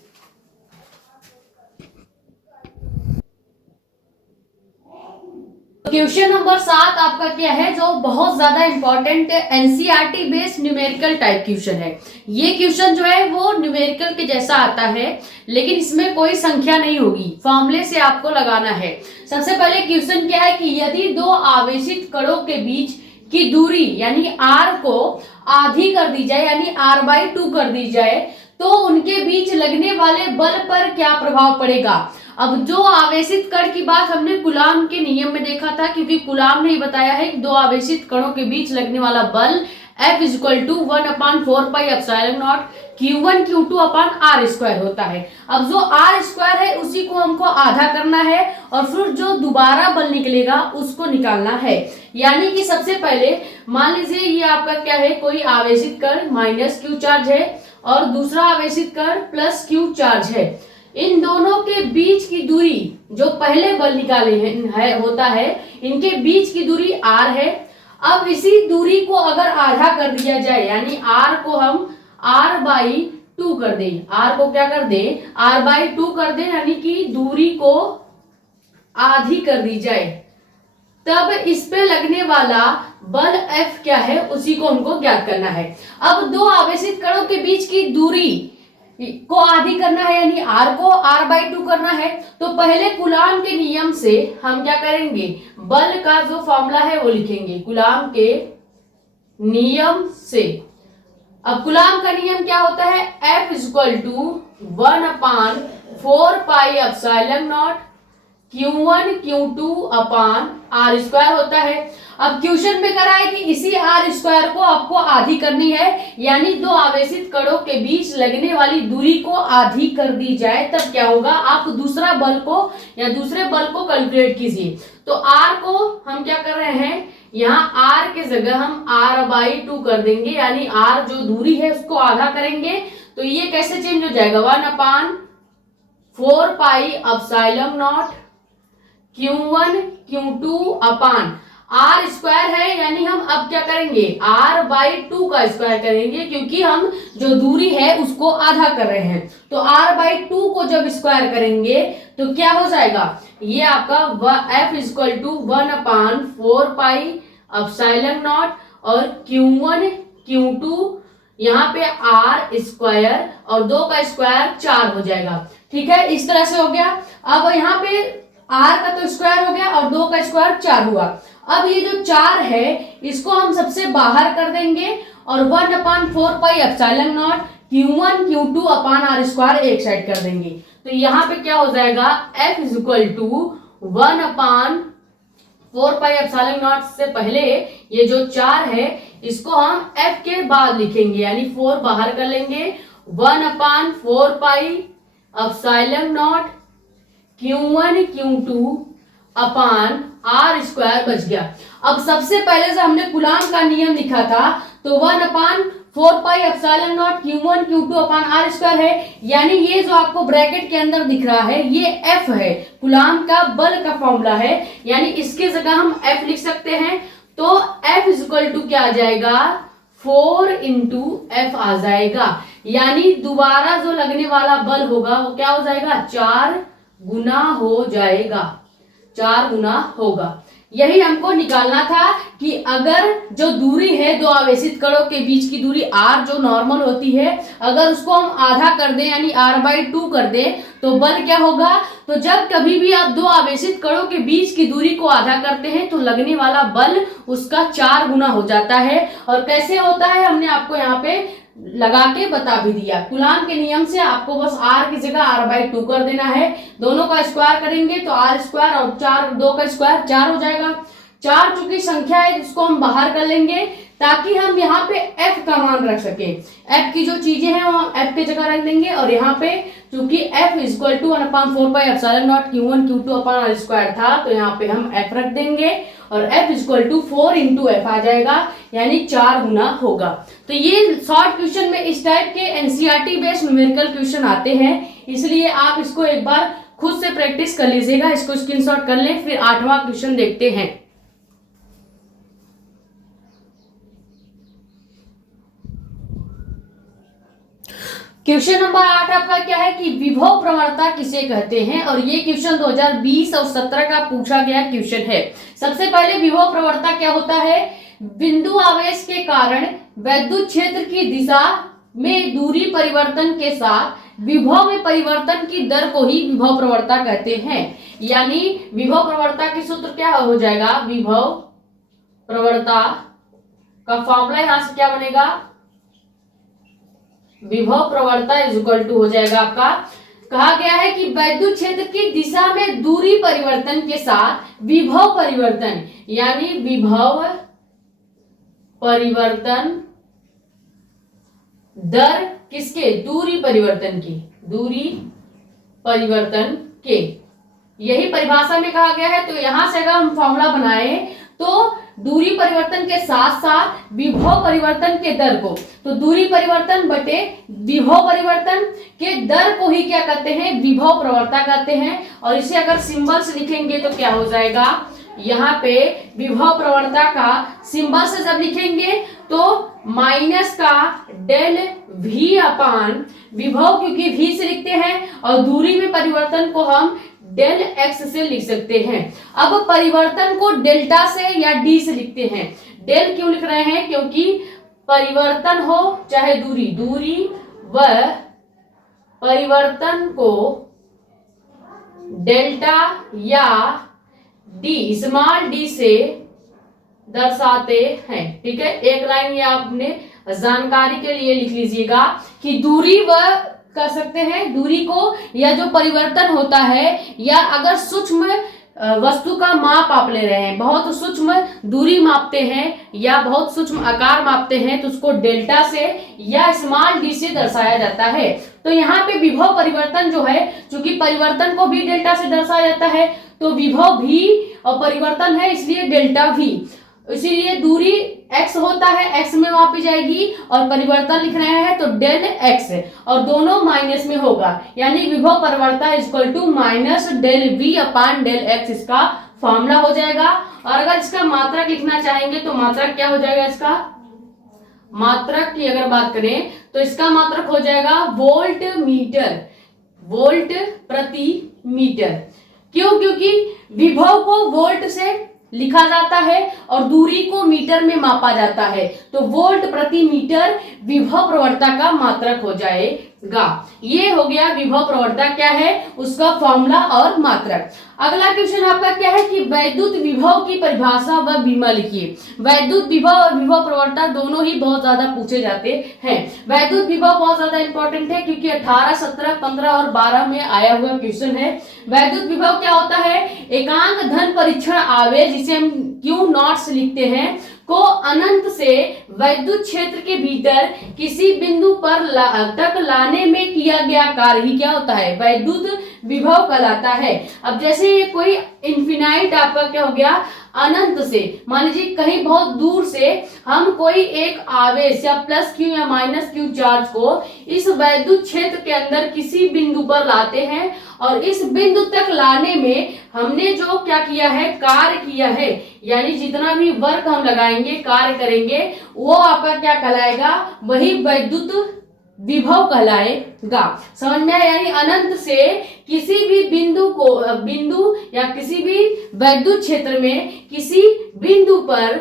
क्वेश्चन नंबर 7 आपका क्या है, जो बहुत ज्यादा important NCERT based numerical type question है। ये क्वेश्चन जो है वो न्यूमेरिकल के जैसा आता है, लेकिन इसमें कोई संख्या नहीं होगी, फॉर्मूले से आपको लगाना है। सबसे पहले क्वेश्चन क्या है कि यदि दो आवेशित कणों के बीच की दूरी यानी आर को आधी कर दी जाए, यानी r/2 कर दी जाए, तो उनके बीच लगने वाले बल पर क्या प्रभाव पड़ेगा। अब जो आवेशित कण की बात हमने कूलाम के नियम में देखा था, क्योंकि कूलाम ने बताया है कि दो आवेशित कणों के बीच लगने वाला बल F = 1/4πε0 Q1 Q2/r² होता है। अब जो r² है उसी को हमको आधा करना है और फिर जो दोबारा बल निकलेगा उसको निकालना है। यानी कि सबसे पहले मान लीजिए ये आपका क्या है, कोई आवेशित कण -q चार्ज है और दूसरा आवेशित कण +q चार्ज है। इन दोनों के बीच की दूरी जो पहले बल निकाले है होता है, इनके बीच की दूरी r है। अब इसी दूरी को अगर आधा कर दिया जाए, यानी r को हम r/2 कर दें, r को क्या कर दें, r/2 कर दें, यानी कि दूरी को आधी कर दी जाए, तब इस पे लगने वाला बल F क्या है उसी को हमको ज्ञात करना है। अब दो आवेशित कणों के बीच की दूरी को आधी करना है, यानी r को r/2 करना है, तो पहले कूलाम के नियम से हम क्या करेंगे, बल का जो फॉर्मूला है वो लिखेंगे कूलाम के नियम से। अब कूलाम का नियम क्या होता है, F = 1/4πε0 Q1 Q2/r² होता है। अब क्वेश्चन में करा है कि इसी r² को आपको आधी करनी है, यानी दो आवेशित कणों के बीच लगने वाली दूरी को आधी कर दी जाए, तब क्या होगा, आप दूसरा बल को या दूसरे बल को कैलकुलेट कीजिए। तो r को हम क्या कर रहे हैं, यहाँ r के जगह हम r/2 कर देंगे, यानी r जो दूरी है उसको आधा करेंगे। तो ये कैसे चेंज हो जाएगा, 1/4πε0 Q1 Q2 अपान r स्क्वायर है, यानी हम अब क्या करेंगे, r/2 का स्क्वायर करेंगे, क्योंकि हम जो दूरी है उसको आधा कर रहे हैं। तो r/2 को जब स्क्वायर करेंगे तो क्या हो जाएगा, ये आपका f = 1/4πε0 और Q1 Q2 यहाँ पे r स्क्वायर और 2 का स्क्वायर 4 हो जाएगा। ठीक है, इस तरह से हो गया। अब यहाँ पे r का तो स्क्वायर हो गया और 2 का स्क्वायर 4 हुआ। अब ये जो 4 है इसको हम सबसे बाहर कर देंगे और 1/4πε0 Q1 Q2 अपान r स्क्वायर एक साइड कर देंगे। तो यहाँ पे क्या हो जाएगा, f = 1/4πε0 से पहले ये जो 4 है इसको हम f के बाद लिखेंगे, यानी 4 बाहर कर लेंगे, 1/4πε0 Q1 Q2 अपान r स्क्वायर बच गया। अब सबसे पहले से हमने कूलॉम का नियम लिखा था, तो 1/4πε0 Q1 Q2 अपान r स्क्वायर है, यानी ये जो आपको ब्रैकेट के अंदर दिख रहा है ये F है, कूलॉम का बल का फॉर्मूला है, यानी इसके जगह हम F लिख सकते हैं। तो F = क्या आ जाएगा, 4 × F आ जाएगा, यानी दोबारा जो लगने वाला बल होगा वो क्या हो जाएगा, 4 गुना हो जाएगा, 4 गुना होगा। यही हमको निकालना था कि अगर जो दूरी है दो आवेशित कणों के बीच की दूरी r जो नॉर्मल होती है, अगर उसको हम आधा कर दें यानी r/2 कर दें तो बल क्या होगा। तो जब कभी भी आप दो आवेशित कणों के बीच की दूरी को आधा करते हैं तो लगने वाला बल उसका 4 गुना हो जाता है। और कैसे होता है हमने आपको यहाँ पे लगा के बता भी दिया। कूलॉम के नियम से आपको बस r की जगह r/2 कर देना है, दोनों का स्क्वायर करेंगे तो r स्क्वायर और 2 का स्क्वायर 4 हो जाएगा। 4 चूंकि संख्या है जिसको हम बाहर कर लेंगे ताकि हम यहाँ पे f का मान रख सके। f की जो चीजें हैं वो हम f की जगह रख देंगे और यहाँ पे चूंकि f = 1/4πε0 Q1 Q2 अपान r स्क्वायर था तो यहाँ पे हम f रख देंगे और f = 4 × f आ जाएगा, यानी 4 गुना होगा। तो ये शॉर्ट क्वेश्चन में इस टाइप के एनसीईआरटी बेस्ड न्यूमेरिकल क्वेश्चन आते हैं, इसलिए आप इसको एक बार खुद से प्रैक्टिस कर लीजिएगा। इसको स्क्रीनशॉट कर लें। फिर 8वां क्वेश्चन देखते हैं। क्वेश्चन नंबर 8 आपका क्या है कि विभव प्रवणता किसे कहते हैं, और ये क्वेश्चन 2020 और 17 का पूछा गया क्वेश्चन है। सबसे पहले विभव प्रवणता क्या होता है, बिंदु आवेश के कारण वैद्युत क्षेत्र की दिशा में दूरी परिवर्तन के साथ विभव में परिवर्तन की दर को ही विभव प्रवणता कहते हैं। यानी विभव प्रवणता की सूत्र क्या हो जाएगा, विभव प्रवणता का फॉर्मूला यहां से क्या बनेगा, विभव प्रवणता = हो जाएगा आपका, कहा गया है कि वैद्युत क्षेत्र की दिशा में दूरी परिवर्तन के साथ विभव परिवर्तन, यानी विभव परिवर्तन दर किसके, दूरी परिवर्तन की, दूरी परिवर्तन के, यही परिभाषा में कहा गया है। तो यहां से अगर हम फॉर्मूला बनाए तो दूरी परिवर्तन के साथ साथ विभव परिवर्तन के दर को, तो दूरी परिवर्तन बटे विभव परिवर्तन के दर को ही क्या कहते हैं, विभव प्रवणता कहते हैं। और इसे अगर सिंबल से लिखेंगे तो क्या हो जाएगा, यहाँ पे विभव प्रवणता का सिंबल से जब लिखेंगे तो माइनस का डेल v अपान विभव, क्योंकि v से लिखते हैं, और दूरी में परिवर्तन को हम डेल x से लिख सकते हैं। अब परिवर्तन को डेल्टा से या d से लिखते हैं। डेल क्यों लिख रहे हैं, क्योंकि परिवर्तन हो चाहे दूरी, दूरी व परिवर्तन को डेल्टा या d स्मॉल d से दर्शाते हैं। ठीक है, एक लाइन ये आपने जानकारी के लिए लिख लीजिएगा कि दूरी व कर सकते हैं, दूरी को या जो परिवर्तन होता है, या अगर सूक्ष्म वस्तु का माप आप ले रहे हैं, बहुत सूक्ष्म दूरी मापते हैं या बहुत सूक्ष्म आकार मापते हैं तो उसको डेल्टा से या स्मॉल d से दर्शाया जाता है। तो यहाँ पे विभव परिवर्तन जो है, चूंकि परिवर्तन को भी डेल्टा से दर्शाया जाता है तो विभव भी और परिवर्तन है इसलिए डेल्टा v। इसीलिए दूरी x होता है, x में वहां पे जाएगी और परिवर्तन लिख रहे हैं तो डेल x और दोनों माइनस में होगा, यानी विभव परिवर्तन equal to minus del v upon del x इसका फॉर्मूला हो जाएगा। और अगर इसका मात्रक लिखना चाहेंगे तो मात्रक क्या हो जाएगा, इसका मात्रक की अगर बात करें तो इसका मात्रक हो जाएगा वोल्ट मीटर, वोल्ट प्रति मीटर। क्यों? क्योंकि विभव को वोल्ट से लिखा जाता है और दूरी को मीटर में मापा जाता है, तो वोल्ट प्रति मीटर विभव प्रवणता का मात्रक हो जाएगा। ये हो गया विभव प्रवणता क्या है, उसका फॉर्मूला और मात्रक। अगला क्वेश्चन आपका क्या है कि वैद्युत विभव की परिभाषा व बीमा लिखिए। वैद्युत विभव और विभव प्रवणता दोनों ही बहुत ज्यादा पूछे जाते हैं। वैद्युत विभव बहुत ज्यादा इंपॉर्टेंट है क्योंकि 18, 17, 15 और 12 में आया हुआ क्वेश्चन है। वैद्युत विभव क्या होता है, एकांक धन परीक्षण आवेश जिसे हम क्यू नॉट से लिखते हैं को अनंत से वैद्युत क्षेत्र के भीतर किसी बिंदु पर तक लाने में किया गया कार्य ही क्या होता है, वैद्युत विभव कहलाता है। अब जैसे ये कोई इन्फिनाइट आपका क्या हो गया, अनंत से, मान लीजिए कहीं बहुत दूर से हम कोई एक आवेश या प्लस क्यू या माइनस क्यू चार्ज को इस वैद्युत क्षेत्र के अंदर किसी बिंदु पर लाते हैं और इस बिंदु तक लाने में हमने जो क्या किया है, कार्य किया है, यानी जितना भी वर्क हम लगाएंगे, कार्य करेंगे, वो आपका क्या कहलाएगा, वही वैद्युत विभव कहलाएगा। समझ में आया? यानी अनंत से किसी भी बिंदु या किसी भी वैद्युत क्षेत्र में किसी बिंदु पर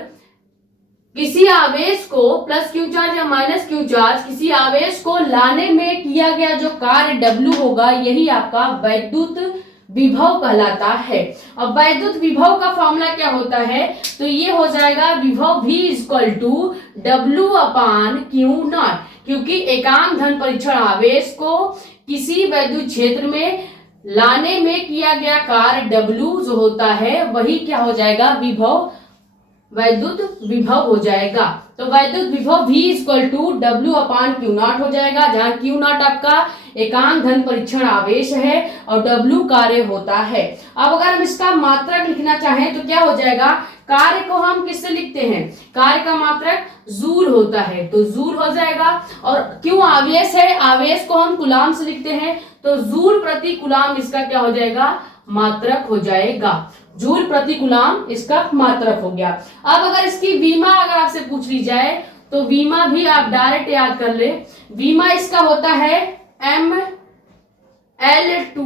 किसी आवेश को प्लस क्यू चार्ज या माइनस क्यू चार्ज किसी आवेश को लाने में किया गया जो कार्य W होगा, यही आपका वैद्युत विभव कहलाता है। अब वैद्युत विभव का फॉर्मूला क्या होता है, तो ये हो जाएगा विभव V equal to W upon Q naught, क्योंकि एकांक धन परीक्षण आवेश को किसी वैद्युत क्षेत्र में लाने में किया गया कार्य W जो होता है वही क्या हो जाएगा, विभव, वैद्युत विभव हो जाएगा। तो वैद्युत विभव V equal to W upon Q naught हो जाएगा, जहां क्यू नॉट आपका एकांक धन परीक्षण आवेश है और W कार्य होता है। अब अगर हम इसका मात्रक लिखना चाहें तो क्या हो जाएगा, कार्य को हम किससे लिखते हैं, कार्य का मात्रक जूल होता है, तो जूल हो जाएगा। और क्यों आवेश है, आवेश को हम कूलाम से लिखते हैं, तो जूल प्रति कूलाम इसका क्या हो जाएगा, मात्रक हो जाएगा। जूल प्रति कूलाम इसका मात्रक हो गया। अब अगर इसकी वीमा अगर आपसे पूछ ली जाए तो वीमा भी आप डायरेक्ट याद कर ले। वीमा इसका होता है ml2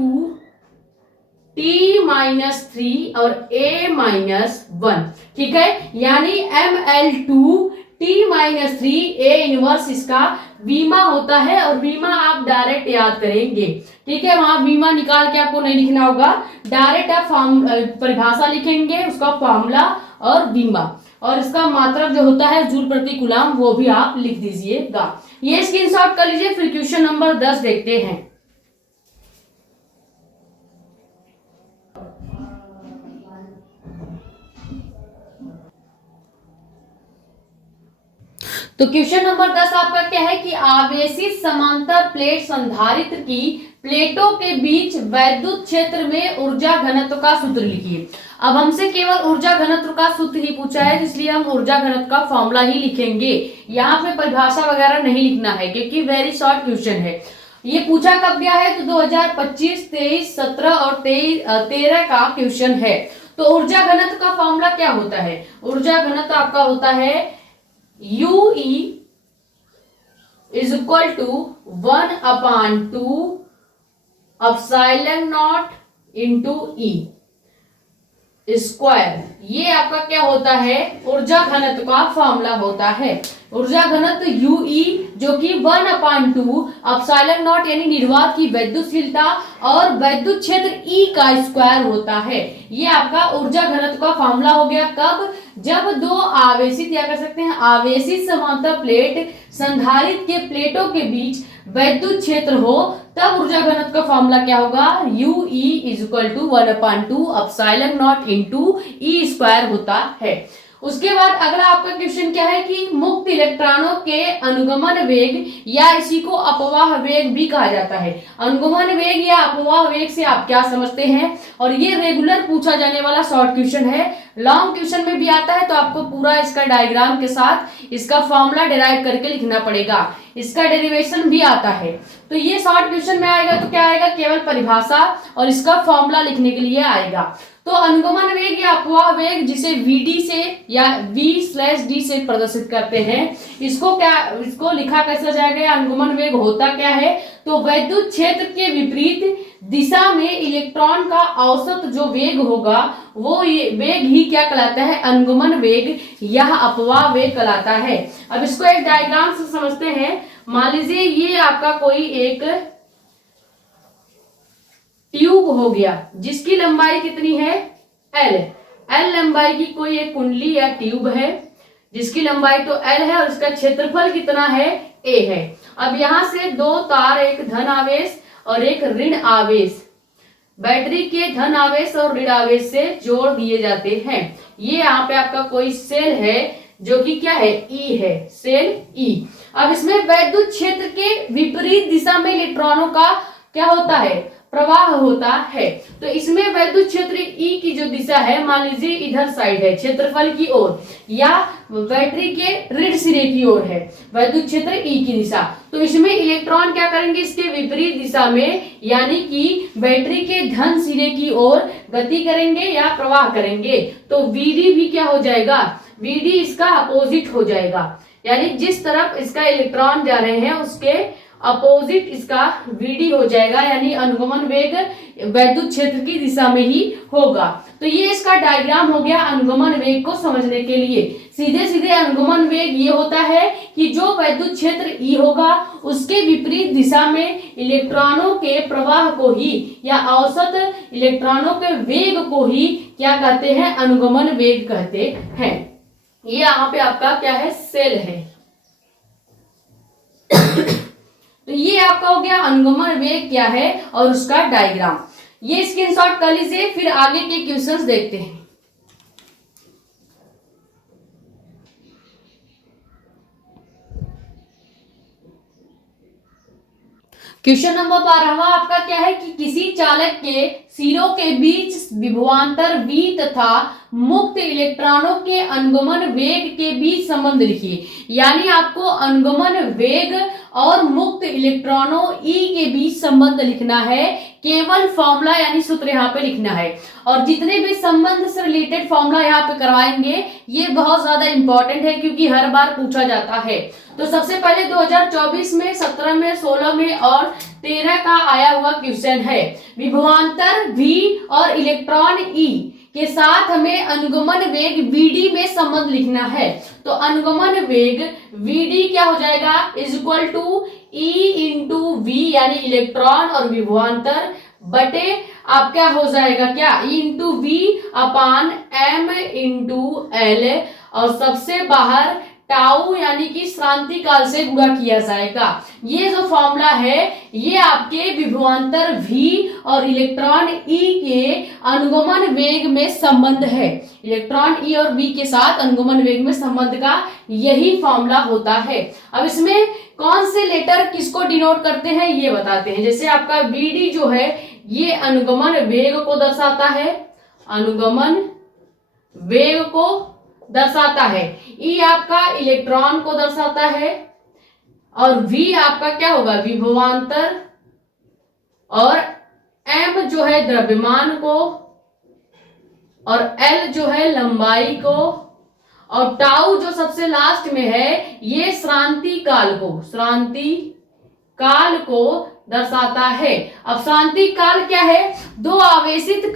t-3 और a-1, ठीक है, यानी ml2 t-3 a इनवर्स इसका वीमा होता है और वीमा आप डायरेक्ट याद करेंगे, ठीक है। वहां वीमा निकाल के आपको नहीं लिखना होगा, डायरेक्ट आप परिभाषा लिखेंगे, उसका फॉर्मूला और वीमा, और इसका मात्रक जो होता है जूल प्रति कूलाम वो भी आप लिख दीजिएगा। ये स्क्रीनशॉट कर लीजिए। फिर क्वेश्चन नंबर 10 देखते हैं। तो क्वेश्चन नंबर 10 आपका क्या है कि आवेशित समांतर प्लेट संधारित्र की प्लेटों के बीच वैद्युत क्षेत्र में ऊर्जा घनत्व का सूत्र लिखिए। अब हमसे केवल ऊर्जा घनत्व का सूत्र ही पूछा है, इसलिए हम ऊर्जा घनत्व का फॉर्मूला ही लिखेंगे। यहाँ पे परिभाषा वगैरह नहीं लिखना है क्योंकि वेरी शॉर्ट क्वेश्चन है। ये पूछा कब गया है, तो 2025, 23, 17 और 13 का क्वेश्चन है। तो ऊर्जा घनत्व का फॉर्मूला क्या होता है, ऊर्जा घनत्व आपका होता है UE is equal to 1/2 epsilon naught into E square. ये आपका क्या होता है, ऊर्जा घनत्व का फॉर्मूला होता है। ऊर्जा घनत्व UE जो कि 1/2 एप्सिलॉन नॉट यानी निर्वात की वैद्युतशीलता और वैद्युत क्षेत्र E का स्क्वायर होता है। ये आपका ऊर्जा घनत्व का फॉर्मूला हो गया। कब, जब दो आवेशित या कह सकते हैं आवेशित समांतर प्लेट संधारित्र के प्लेटों के बीच वैद्युत क्षेत्र हो, तब ऊर्जा घनत्व का फॉर्मूला क्या होगा, UE is equal to 1/2 epsilon naught into E square होता है। उसके बाद अगला आपका क्वेश्चन क्या है कि मुक्त इलेक्ट्रॉनों के अनुगमन वेग या इसी को अपवाह वेग भी कहा जाता है। अनुगमन वेग या अपवाह वेग से आप क्या समझते हैं, और ये रेगुलर पूछा जाने वाला शॉर्ट क्वेश्चन है। लॉन्ग क्वेश्चन में भी आता है तो आपको पूरा इसका डायग्राम के साथ इसका फॉर्मूला डिराइव करके लिखना पड़ेगा, इसका डेरिवेशन भी आता है। तो ये शॉर्ट क्वेश्चन में आएगा तो क्या आएगा, केवल परिभाषा और इसका फॉर्मूला लिखने के लिए आएगा। तो अनुगमन वेग या अपवाह वेग जिसे Vd से या V/d से प्रदर्शित करते हैं, इसको लिखा कैसे जाएगा, अनुगमन वेग होता क्या है, तो वैद्युत क्षेत्र के विपरीत दिशा में इलेक्ट्रॉन का औसत जो वेग होगा वो ये वेग ही क्या कहलाता है, अनुगमन वेग या अपवाह वेग कहलाता है। अब इसको एक डायग्राम से समझते हैं। मान लीजिए ये आपका कोई एक ट्यूब हो गया जिसकी लंबाई कितनी है, एल लंबाई की कोई एक कुंडली या ट्यूब है जिसकी लंबाई तो एल है और इसका क्षेत्रफल कितना है, ए है। अब यहां से दो तार, एक धन आवेश और एक ऋण आवेश, बैटरी के धन आवेश और ऋण आवेश से जोड़ दिए जाते हैं। ये यहाँ पे आपका कोई सेल है जो कि क्या है, ई है, सेल ई। अब इसमें वैद्युत क्षेत्र के विपरीत दिशा में इलेक्ट्रॉनों का क्या होता है, प्रवाह होता है। तो इसमें वैद्युत क्षेत्र ई की जो दिशा है, मान लीजिए इधर साइड है क्षेत्रफल की ओर, या बैटरी के ऋण सिरे की ओर है वैद्युत क्षेत्र ई की दिशा, तो इसमें इलेक्ट्रॉन क्या करेंगे, इसके विपरीत दिशा में यानी कि बैटरी के धन सिरे की ओर गति करेंगे या प्रवाह करेंगे। तो Vd भी क्या हो जाएगा, Vd इसका अपोजिट हो जाएगा, यानी जिस तरफ इसका इलेक्ट्रॉन जा रहे हैं उसके अपोजिट इसका Vd हो जाएगा, यानी अनुगमन वेग वैद्युत क्षेत्र की दिशा में ही होगा। तो ये इसका डायग्राम हो गया अनुगमन वेग को समझने के लिए। सीधे सीधे अनुगमन वेग ये होता है कि जो वैद्युत क्षेत्र E होगा उसके विपरीत दिशा में इलेक्ट्रॉनों के प्रवाह को ही या औसत इलेक्ट्रॉनों के वेग को ही क्या कहते हैं, अनुगमन वेग कहते हैं। ये यहाँ पे आपका क्या है, सेल है। तो ये आपका हो गया अनुगमन वेग क्या है और उसका डायग्राम। ये स्क्रीनशॉट कर लीजिए, फिर आगे के क्वेश्चंस देखते हैं। क्वेश्चन नंबर 12 आपका क्या है कि किसी चालक के सिरों के बीच विभवांतर V तथा मुक्त इलेक्ट्रॉनों के अनुगमन वेग के बीच संबंध लिखिए। यानी आपको अनुगमन वेग और मुक्त इलेक्ट्रॉनों E के बीच संबंध लिखना है, केवल फॉर्मूला यानी सूत्र यहाँ पे लिखना है। और जितने भी संबंध से रिलेटेड फॉर्मूला यहाँ पे करवाएंगे ये बहुत ज्यादा इंपॉर्टेंट है क्योंकि हर बार पूछा जाता है। तो सबसे पहले 2024 में, 17 में, 16 में और 13 का आया हुआ क्वेश्चन है। विभवांतर V और इलेक्ट्रॉन E के साथ हमें अनुगमन वेग Vd में संबंध लिखना है। तो अनुगमन वेग Vd क्या हो जाएगा, is equal to E into V यानी इलेक्ट्रॉन और विभवांतर बटे आप क्या हो जाएगा, क्या E into V upon M into L, और सबसे बाहर टाउ यानी कि श्रांति काल से गुणा किया जाएगा। ये जो फॉर्मूला है ये आपके विभवांतर V और इलेक्ट्रॉन E के अनुगमन वेग में संबंध है। इलेक्ट्रॉन E और V के साथ अनुगमन वेग में संबंध का यही फॉर्मूला होता है। अब इसमें कौन से लेटर किसको डिनोट करते हैं ये बताते हैं। जैसे आपका Vd जो है ये अनुगमन वेग को दर्शाता है, अनुगमन वेग को दर्शाता है। E आपका इलेक्ट्रॉन को दर्शाता है और V आपका क्या होगा, विभवांतर, और M जो है द्रव्यमान को, और L जो है लंबाई को, और टाउ जो सबसे लास्ट में है ये श्रांति काल को दर्शाता है। अब श्रांति काल क्या है, दो आवेशित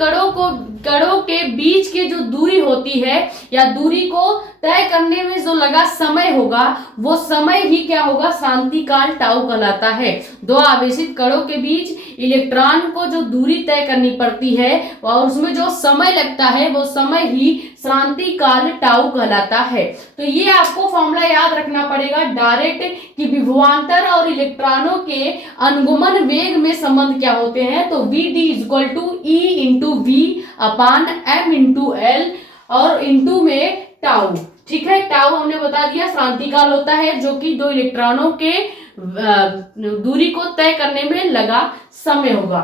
कणों के बीच की जो दूरी होती है या दूरी को तय करने में जो लगा समय होगा वो समय ही क्या होगा, श्रांति काल टाउ कहलाता है। दो आवेशित कणों के बीच इलेक्ट्रॉन को जो दूरी तय करनी पड़ती है और उसमें जो समय लगता है वो समय ही श्रांति काल टाउ कहलाता है। तो ये आपको फॉर्मूला याद रखना पड़ेगा डायरेक्ट कि विभवांतर और इलेक्ट्रॉनों के अनुगमन वेग में संबंध क्या होते हैं। तो Vd is equal to E into V upon M into L, और इंटू में टाउ। ठीक है, टाउ हमने बता दिया शांति काल होता है, जो कि दो इलेक्ट्रॉनों के दूरी को तय करने में लगा समय होगा।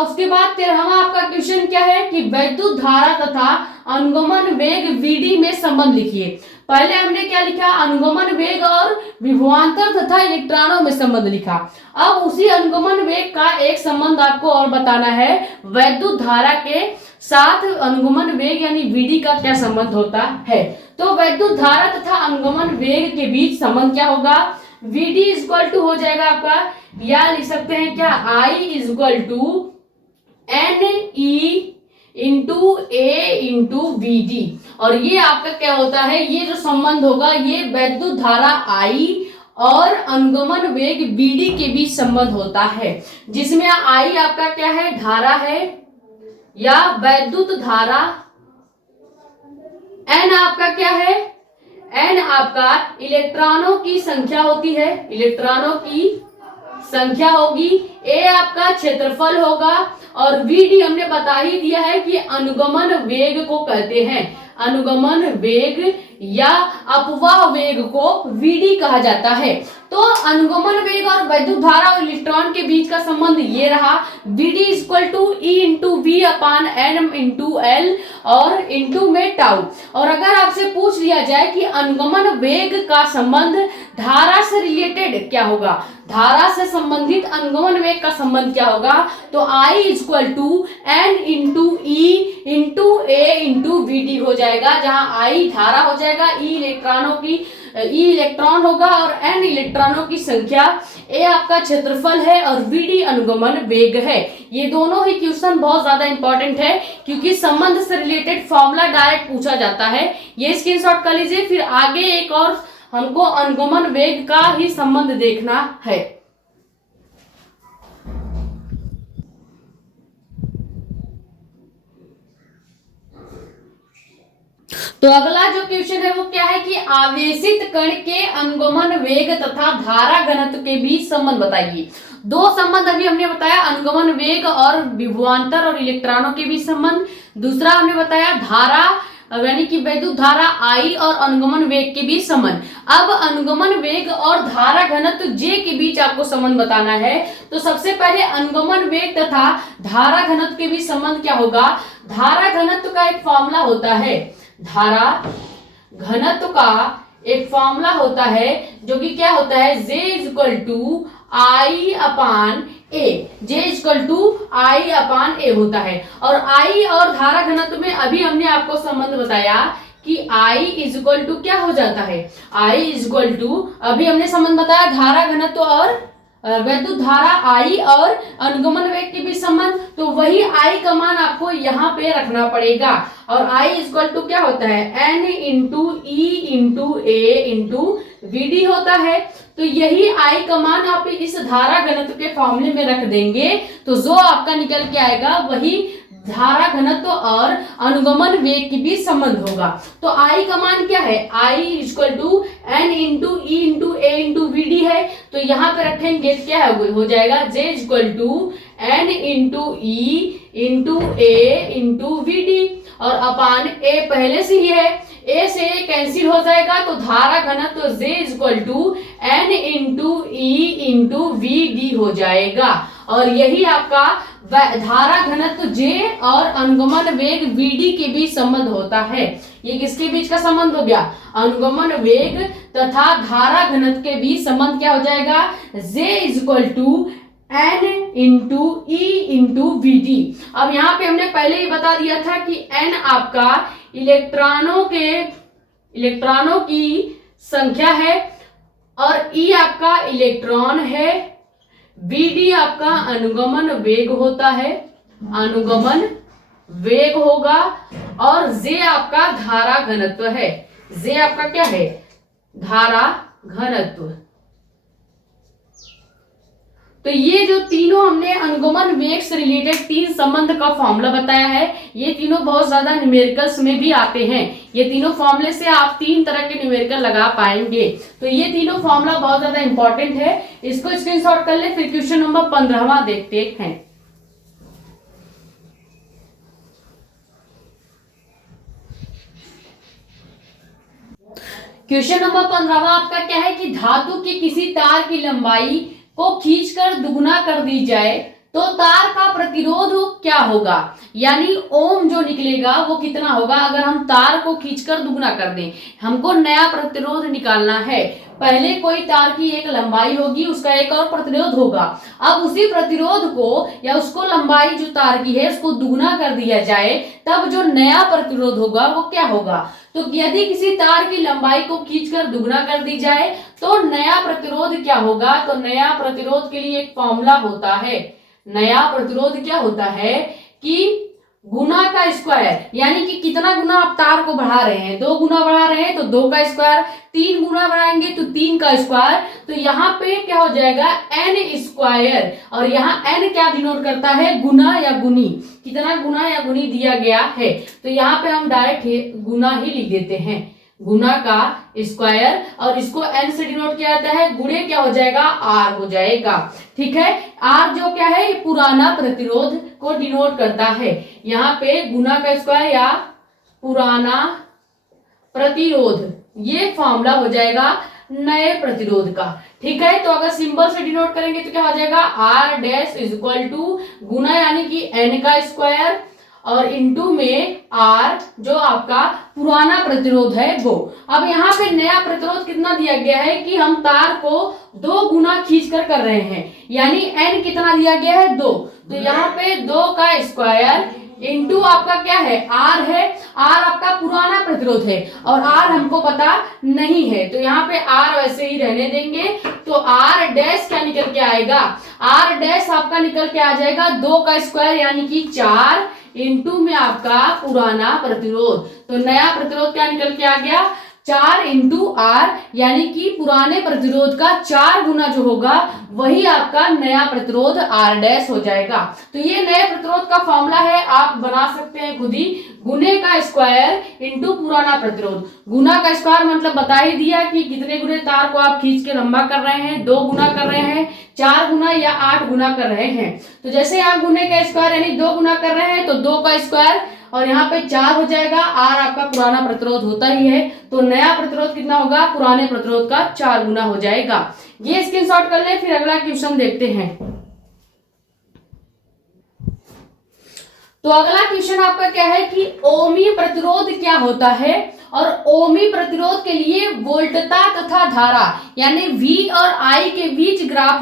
उसके बाद 13वां आपका क्वेश्चन क्या है कि वैद्युत धारा तथा अनुगमन वेग वीडी में संबंध लिखिए। पहले हमने क्या लिखा, अनुगमन वेग और विभवांतर तथा इलेक्ट्रॉनों में संबंध लिखा। अब उसी अनुगमन वेग का एक संबंध आपको और बताना है, वैद्युत धारा के साथ अनुगमन वेग यानी वीडी का क्या संबंध होता है। तो वैद्युत धारा तथा अनुगमन वेग के बीच संबंध क्या होगा, Vd इक्वल टू हो जाएगा आपका, या लिख सकते हैं क्या, I equal to NE into A into Vd। और ये आपका क्या होता है, ये जो संबंध होगा ये वैद्युत धारा I और अनुगमन वेग Vd के बीच संबंध होता है, जिसमें I आपका क्या है, धारा है या वैद्युत धारा, N आपका क्या है, N आपका इलेक्ट्रॉनों की संख्या होती है, इलेक्ट्रॉनों की संख्या होगी, A आपका क्षेत्रफल होगा, और Vd हमने बता ही दिया है कि अनुगमन वेग को कहते हैं, अनुगमन वेग या अपवाह वेग को Vd कहा जाता है। तो अनुगमन वेग और वैद्युत धारा और इलेक्ट्रॉन के बीच का संबंध ये रहा, Vd equal to E into V upon N into L और इंटू में टाउ। और अगर आपसे पूछ लिया जाए कि अनुगमन वेग का संबंध धारा से रिलेटेड क्या होगा, धारा से संबंधित अनुगमन वेग का संबंध क्या होगा, तो I equal to N into E into A into Vd हो जाएगा, जहां I धारा हो जाएगा, E इलेक्ट्रॉनों की E इलेक्ट्रॉन होगा और N इलेक्ट्रॉनों की संख्या, A आपका क्षेत्रफल है और Vd अनुगमन वेग है। ये दोनों ही क्वेश्चन बहुत ज्यादा इंपॉर्टेंट है, क्योंकि संबंध से रिलेटेड फॉर्मूला डायरेक्ट पूछा जाता है। ये स्क्रीनशॉट कर लीजिए, फिर आगे एक और हमको अनुगमन वेग का ही संबंध देखना है। तो अगला जो क्वेश्चन है वो क्या है कि आवेशित कण के अनुगमन वेग तथा धारा घनत्व के बीच संबंध बताइए। दो संबंध अभी हमने बताया, अनुगमन वेग और विभवांतर और इलेक्ट्रॉनों के बीच संबंध। दूसरा हमने बताया धारा यानी कि वैद्युत धारा I और अनुगमन वेग के बीच संबंध। अब अनुगमन वेग और धारा घनत्व J के बीच आपको संबंध बताना है। तो सबसे पहले अनुगमन वेग तथा धारा घनत्व के बीच संबंध क्या होगा, धारा घनत्व का एक फॉर्मूला होता है, धारा घनत्व का एक फॉर्मूला होता है जो कि क्या होता है, J equal to I upon A, J equal to I upon A होता है। और I और धारा घनत्व में अभी हमने आपको संबंध बताया कि I इक्वल टू क्या हो जाता है, I इक्वल टू अभी हमने संबंध बताया धारा घनत्व और वैद्युत धारा I और अनुगमन वेग के बीच संबंध। तो वही I का मान आपको यहाँ पे रखना पड़ेगा, और I इक्वल टू क्या होता है, N into E into A into Vd होता है। तो यही I का मान आप इस धारा घनत्व के फॉर्मूले में रख देंगे, तो जो आपका निकल के आएगा वही धारा घनत्व और अनुगमन वेग के बीच संबंध होगा। तो I का मान क्या है, I equal to N into E into A into Vd है। तो यहाँ पे रखेंगे क्या है, हो जाएगा J equal to N into E into A into Vd, और अपान A पहले से ही है, A से कैंसिल हो जाएगा, तो धारा घनत्व J equal to N into E into Vd हो जाएगा। और यही आपका धारा घनत्व J और अनुगमन वेग Vd के बीच संबंध होता है। ये किसके बीच का संबंध हो गया, अनुगमन वेग तथा धारा घनत्व के बीच संबंध क्या हो जाएगा, J equal to N into E into Vd। अब यहाँ पे हमने पहले ही बता दिया था कि N आपका इलेक्ट्रॉनों की संख्या है और E आपका इलेक्ट्रॉन है, Vd आपका अनुगमन वेग होता है, अनुगमन वेग होगा, और J आपका धारा घनत्व है, J आपका क्या है, धारा घनत्व। तो ये जो तीनों हमने अनुगमन वेग से रिलेटेड तीन संबंध का फॉर्मूला बताया है, ये तीनों बहुत ज्यादा न्यूमेरिकल्स में भी आते हैं। ये तीनों फॉर्मूले से आप तीन तरह के न्यूमेरिकल लगा पाएंगे। तो ये तीनों फॉर्मूला बहुत ज्यादा इंपॉर्टेंट है, इसको स्क्रीनशॉट कर ले। फिर क्वेश्चन नंबर 15वां देखते हैं। क्वेश्चन नंबर 15 आपका क्या है कि धातु की किसी तार की लंबाई को खींचकर दुगुना कर दी जाए तो तार का प्रतिरोध क्या होगा, यानी ओम जो निकलेगा वो कितना होगा अगर हम तार को खींचकर दुगुना कर दें। हमको नया प्रतिरोध निकालना है। पहले कोई तार की एक लंबाई होगी, उसका एक और प्रतिरोध होगा। अब उसी प्रतिरोध को या उसको लंबाई जो तार की है उसको दुगुना कर दिया जाए, तब जो नया प्रतिरोध होगा वो क्या होगा। तो यदि किसी तार की लंबाई को खींचकर दुगुना कर दी जाए तो नया प्रतिरोध क्या होगा। तो नया प्रतिरोध के लिए एक फॉर्मूला होता है। नया प्रतिरोध क्या होता है कि गुना का स्क्वायर, यानी कि कितना गुना आप तार को बढ़ा रहे हैं, 2 गुना बढ़ा रहे हैं तो 2 का स्क्वायर, 3 गुना बढ़ाएंगे तो 3 का स्क्वायर। तो यहाँ पे क्या हो जाएगा n स्क्वायर, और यहाँ n क्या डिनोट करता है, गुना या गुनी, कितना गुना या गुनी दिया गया है। तो यहाँ पे हम डायरेक्ट गुना ही लिख देते हैं, गुना का स्क्वायर, और इसको n से डिनोट किया जाता है, गुणे क्या हो जाएगा r हो जाएगा। ठीक है, r जो क्या है पुराना प्रतिरोध को डिनोट करता है। यहाँ पे गुना का स्क्वायर या पुराना प्रतिरोध, ये फॉर्मूला हो जाएगा नए प्रतिरोध का। ठीक है, तो अगर सिंबल से डिनोट करेंगे तो क्या हो जाएगा, r dash is equal to गुना यानी कि n का स्क्वायर और इनटू में r जो आपका पुराना प्रतिरोध है वो। अब यहाँ पे नया प्रतिरोध कितना दिया गया है कि हम तार को 2 गुना खींच कर रहे हैं, यानी n कितना दिया गया है 2। तो यहाँ पे 2 का स्क्वायर इनटू आपका क्या है r है, r आपका पुराना प्रतिरोध है और r हमको पता नहीं है, तो यहाँ पे r वैसे ही रहने देंगे। तो r डैश क्या निकल के आएगा, r डैश आपका निकल के आ जाएगा 2 का स्क्वायर यानी कि 4 इनटू में आपका पुराना प्रतिरोध। तो नया प्रतिरोध क्या निकल के आ गया, 4 इंटू आर, यानी कि पुराने प्रतिरोध का 4 गुना जो होगा वही आपका नया प्रतिरोध आर डैश हो जाएगा। तो ये नए प्रतिरोध का फॉर्मूला है, आप बना सकते हैं खुद ही, गुने का स्क्वायर इंटू पुराना प्रतिरोध। गुना का स्क्वायर मतलब बता ही दिया कि कितने गुने तार को आप खींच के लंबा कर रहे हैं, 2 गुना कर रहे हैं, 4 गुना या 8 गुना कर रहे हैं। तो जैसे यहाँ गुने का स्क्वायर यानी 2 गुना कर रहे हैं तो 2 का स्क्वायर और यहाँ पे 4 हो जाएगा, आर आपका पुराना प्रतिरोध होता ही है, तो नया प्रतिरोध कितना होगा, पुराने प्रतिरोध का 4 गुना हो जाएगा। ये स्क्रीनशॉट कर ले, फिर अगला क्वेश्चन देखते हैं। तो अगला क्वेश्चन आपका क्या है कि ओमी प्रतिरोध क्या होता है और ओमी प्रतिरोध के लिए वोल्टता तथा धारा यानी V और I के बीच ग्राफ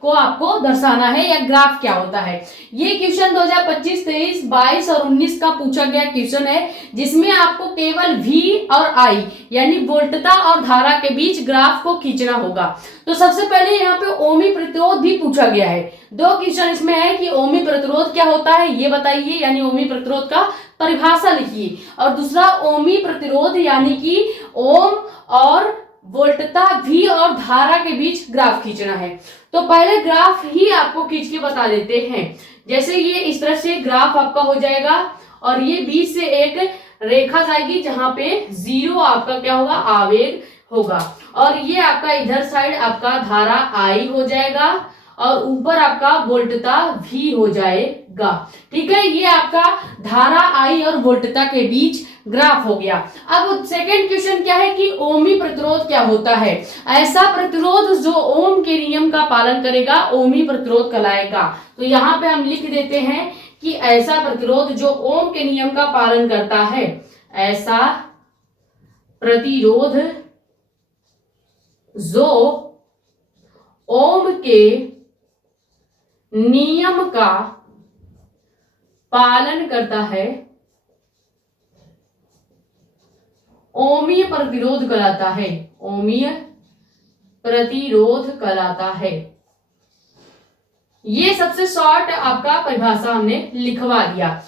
को आपको दर्शाना है, या ग्राफ क्या होता है। ये क्वेश्चन 2025, 23, 22 और 19 का पूछा गया क्वेश्चन है, जिसमें आपको केवल V और I यानी वोल्टता और धारा के बीच ग्राफ को खींचना होगा। तो सबसे पहले यहाँ पे ओमी प्रतिरोध भी पूछा गया है। 2 क्वेश्चन इसमें है कि ओमी प्रतिरोध क्या होता है ये बताइए, यानी ओमी प्रतिरोध का परिभाषा लिखिए, और दूसरा ओमी प्रतिरोध यानी कि ओम और वोल्टता V और धारा के बीच ग्राफ खींचना है। तो पहले ग्राफ ही आपको खींच के बता देते हैं। जैसे ये इस तरह से ग्राफ आपका हो जाएगा और ये बीच से एक रेखा जाएगी जहां पे 0 आपका क्या होगा, आवेग होगा, और ये आपका इधर साइड आपका धारा I हो जाएगा और ऊपर आपका वोल्टता V हो जाएगा। ठीक है, ये आपका धारा I और वोल्टता के बीच ग्राफ हो गया। अब सेकंड क्वेश्चन क्या है कि ओमी प्रतिरोध क्या होता है। ऐसा प्रतिरोध जो ओम के नियम का पालन करेगा ओमी प्रतिरोध कहलाएगा। तो यहाँ पे हम लिख देते हैं कि ऐसा प्रतिरोध जो ओम के नियम का पालन करता है, ऐसा प्रतिरोध जो ओम के नियम का पालन करता है ओमीय प्रतिरोध कहलाता है, ओमीय प्रतिरोध कहलाता है। ये सबसे शॉर्ट आपका परिभाषा हमने लिखवा दिया।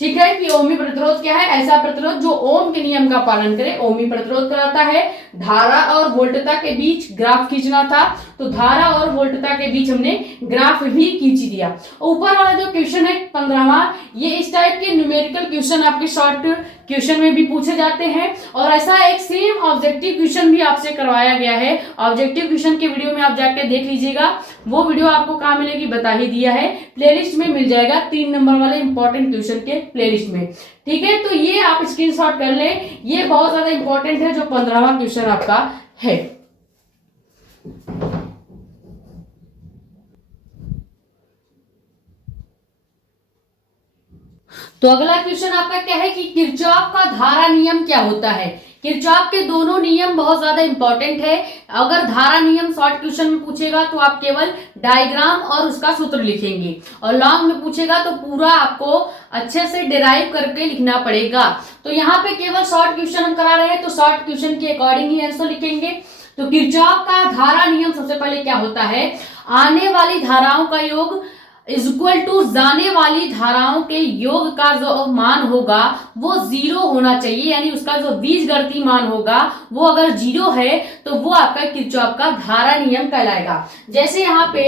ठीक है, कि ओमी प्रतिरोध क्या है, ऐसा प्रतिरोध जो ओम के नियम का पालन करे ओमी प्रतिरोध कहलाता है। धारा और वोल्टता के बीच ग्राफ खींचना था, तो धारा और वोल्टता के बीच हमने ग्राफ भी खींच दिया। ऊपर वाला जो क्वेश्चन है 15वां, ये इस टाइप के न्यूमेरिकल क्वेश्चन आपके शॉर्ट क्वेश्चन में भी पूछे जाते हैं, और ऐसा एक सेम ऑब्जेक्टिव क्वेश्चन भी आपसे करवाया गया है। ऑब्जेक्टिव क्वेश्चन के वीडियो में आप जाके देख लीजिएगा, वो वीडियो आपको कहाँ मिलेगी बता ही दिया है, प्लेलिस्ट में मिल जाएगा, 3 नंबर वाले इंपॉर्टेंट क्वेश्चन के प्लेलिस्ट में। ठीक है, तो ये आप स्क्रीनशॉट कर ले, ये बहुत ज्यादा इंपॉर्टेंट है जो 15वां क्वेश्चन आपका है। तो अगला क्वेश्चन आपका क्या है कि किरचॉफ का धारा नियम क्या होता है। किरचॉफ के दोनों नियम बहुत ज्यादा इंपॉर्टेंट है। अगर धारा नियम शॉर्ट क्वेश्चन में पूछेगा तो आप केवल डायग्राम और उसका सूत्र लिखेंगे, और लॉन्ग में पूछेगा तो पूरा आपको अच्छे से डिराइव करके लिखना पड़ेगा। तो यहाँ पे केवल शॉर्ट क्वेश्चन हम करा रहे हैं, तो शॉर्ट क्वेश्चन के अकॉर्डिंग ही आंसर लिखेंगे। तो किरचॉफ का धारा नियम सबसे पहले क्या होता है, आने वाली धाराओं का योग इज इक्वल टू जाने वाली धाराओं के योग का जो मान होगा वो 0 होना चाहिए, यानी उसका जो बीजगणितीय मान होगा वो अगर 0 है तो वो आपका किरचॉफ का धारा नियम कहलाएगा। जैसे यहाँ पे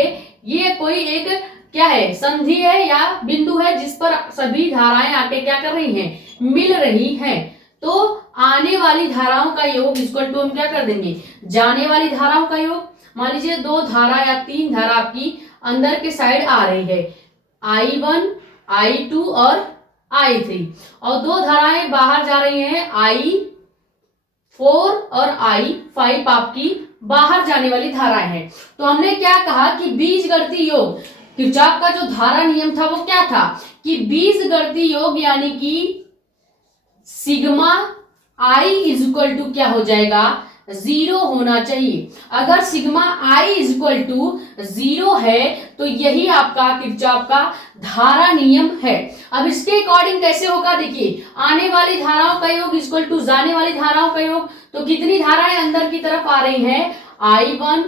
ये कोई एक क्या है, संधि है या बिंदु है जिस पर सभी धाराएं आके क्या कर रही हैं, मिल रही हैं, तो आने वाली धाराओं का योग इक्वल टू हम क्या कर देंगे, जाने वाली धाराओं का योग। मान लीजिए 2 धारा या 3 धारा आपकी अंदर के साइड आ रही है, I1, I2 और I3, और 2 धाराएं बाहर जा रही हैं, I4 और I5 आपकी बाहर जाने वाली धाराएं हैं। तो हमने क्या कहा कि बीजगणितीय योग, किरचॉफ का जो धारा नियम था वो क्या था कि बीजगणितीय योग यानी कि sigma I is equal to क्या हो जाएगा, 0 होना चाहिए। अगर sigma I is equal to 0 है तो यही आपका किरचॉफ का धारा नियम है। अब इसके अकॉर्डिंग कैसे होगा, देखिए आने वाली धाराओं का योग इक्वल टू जाने वाली धाराओं का योग, तो कितनी धाराएं अंदर की तरफ आ रही हैं, I1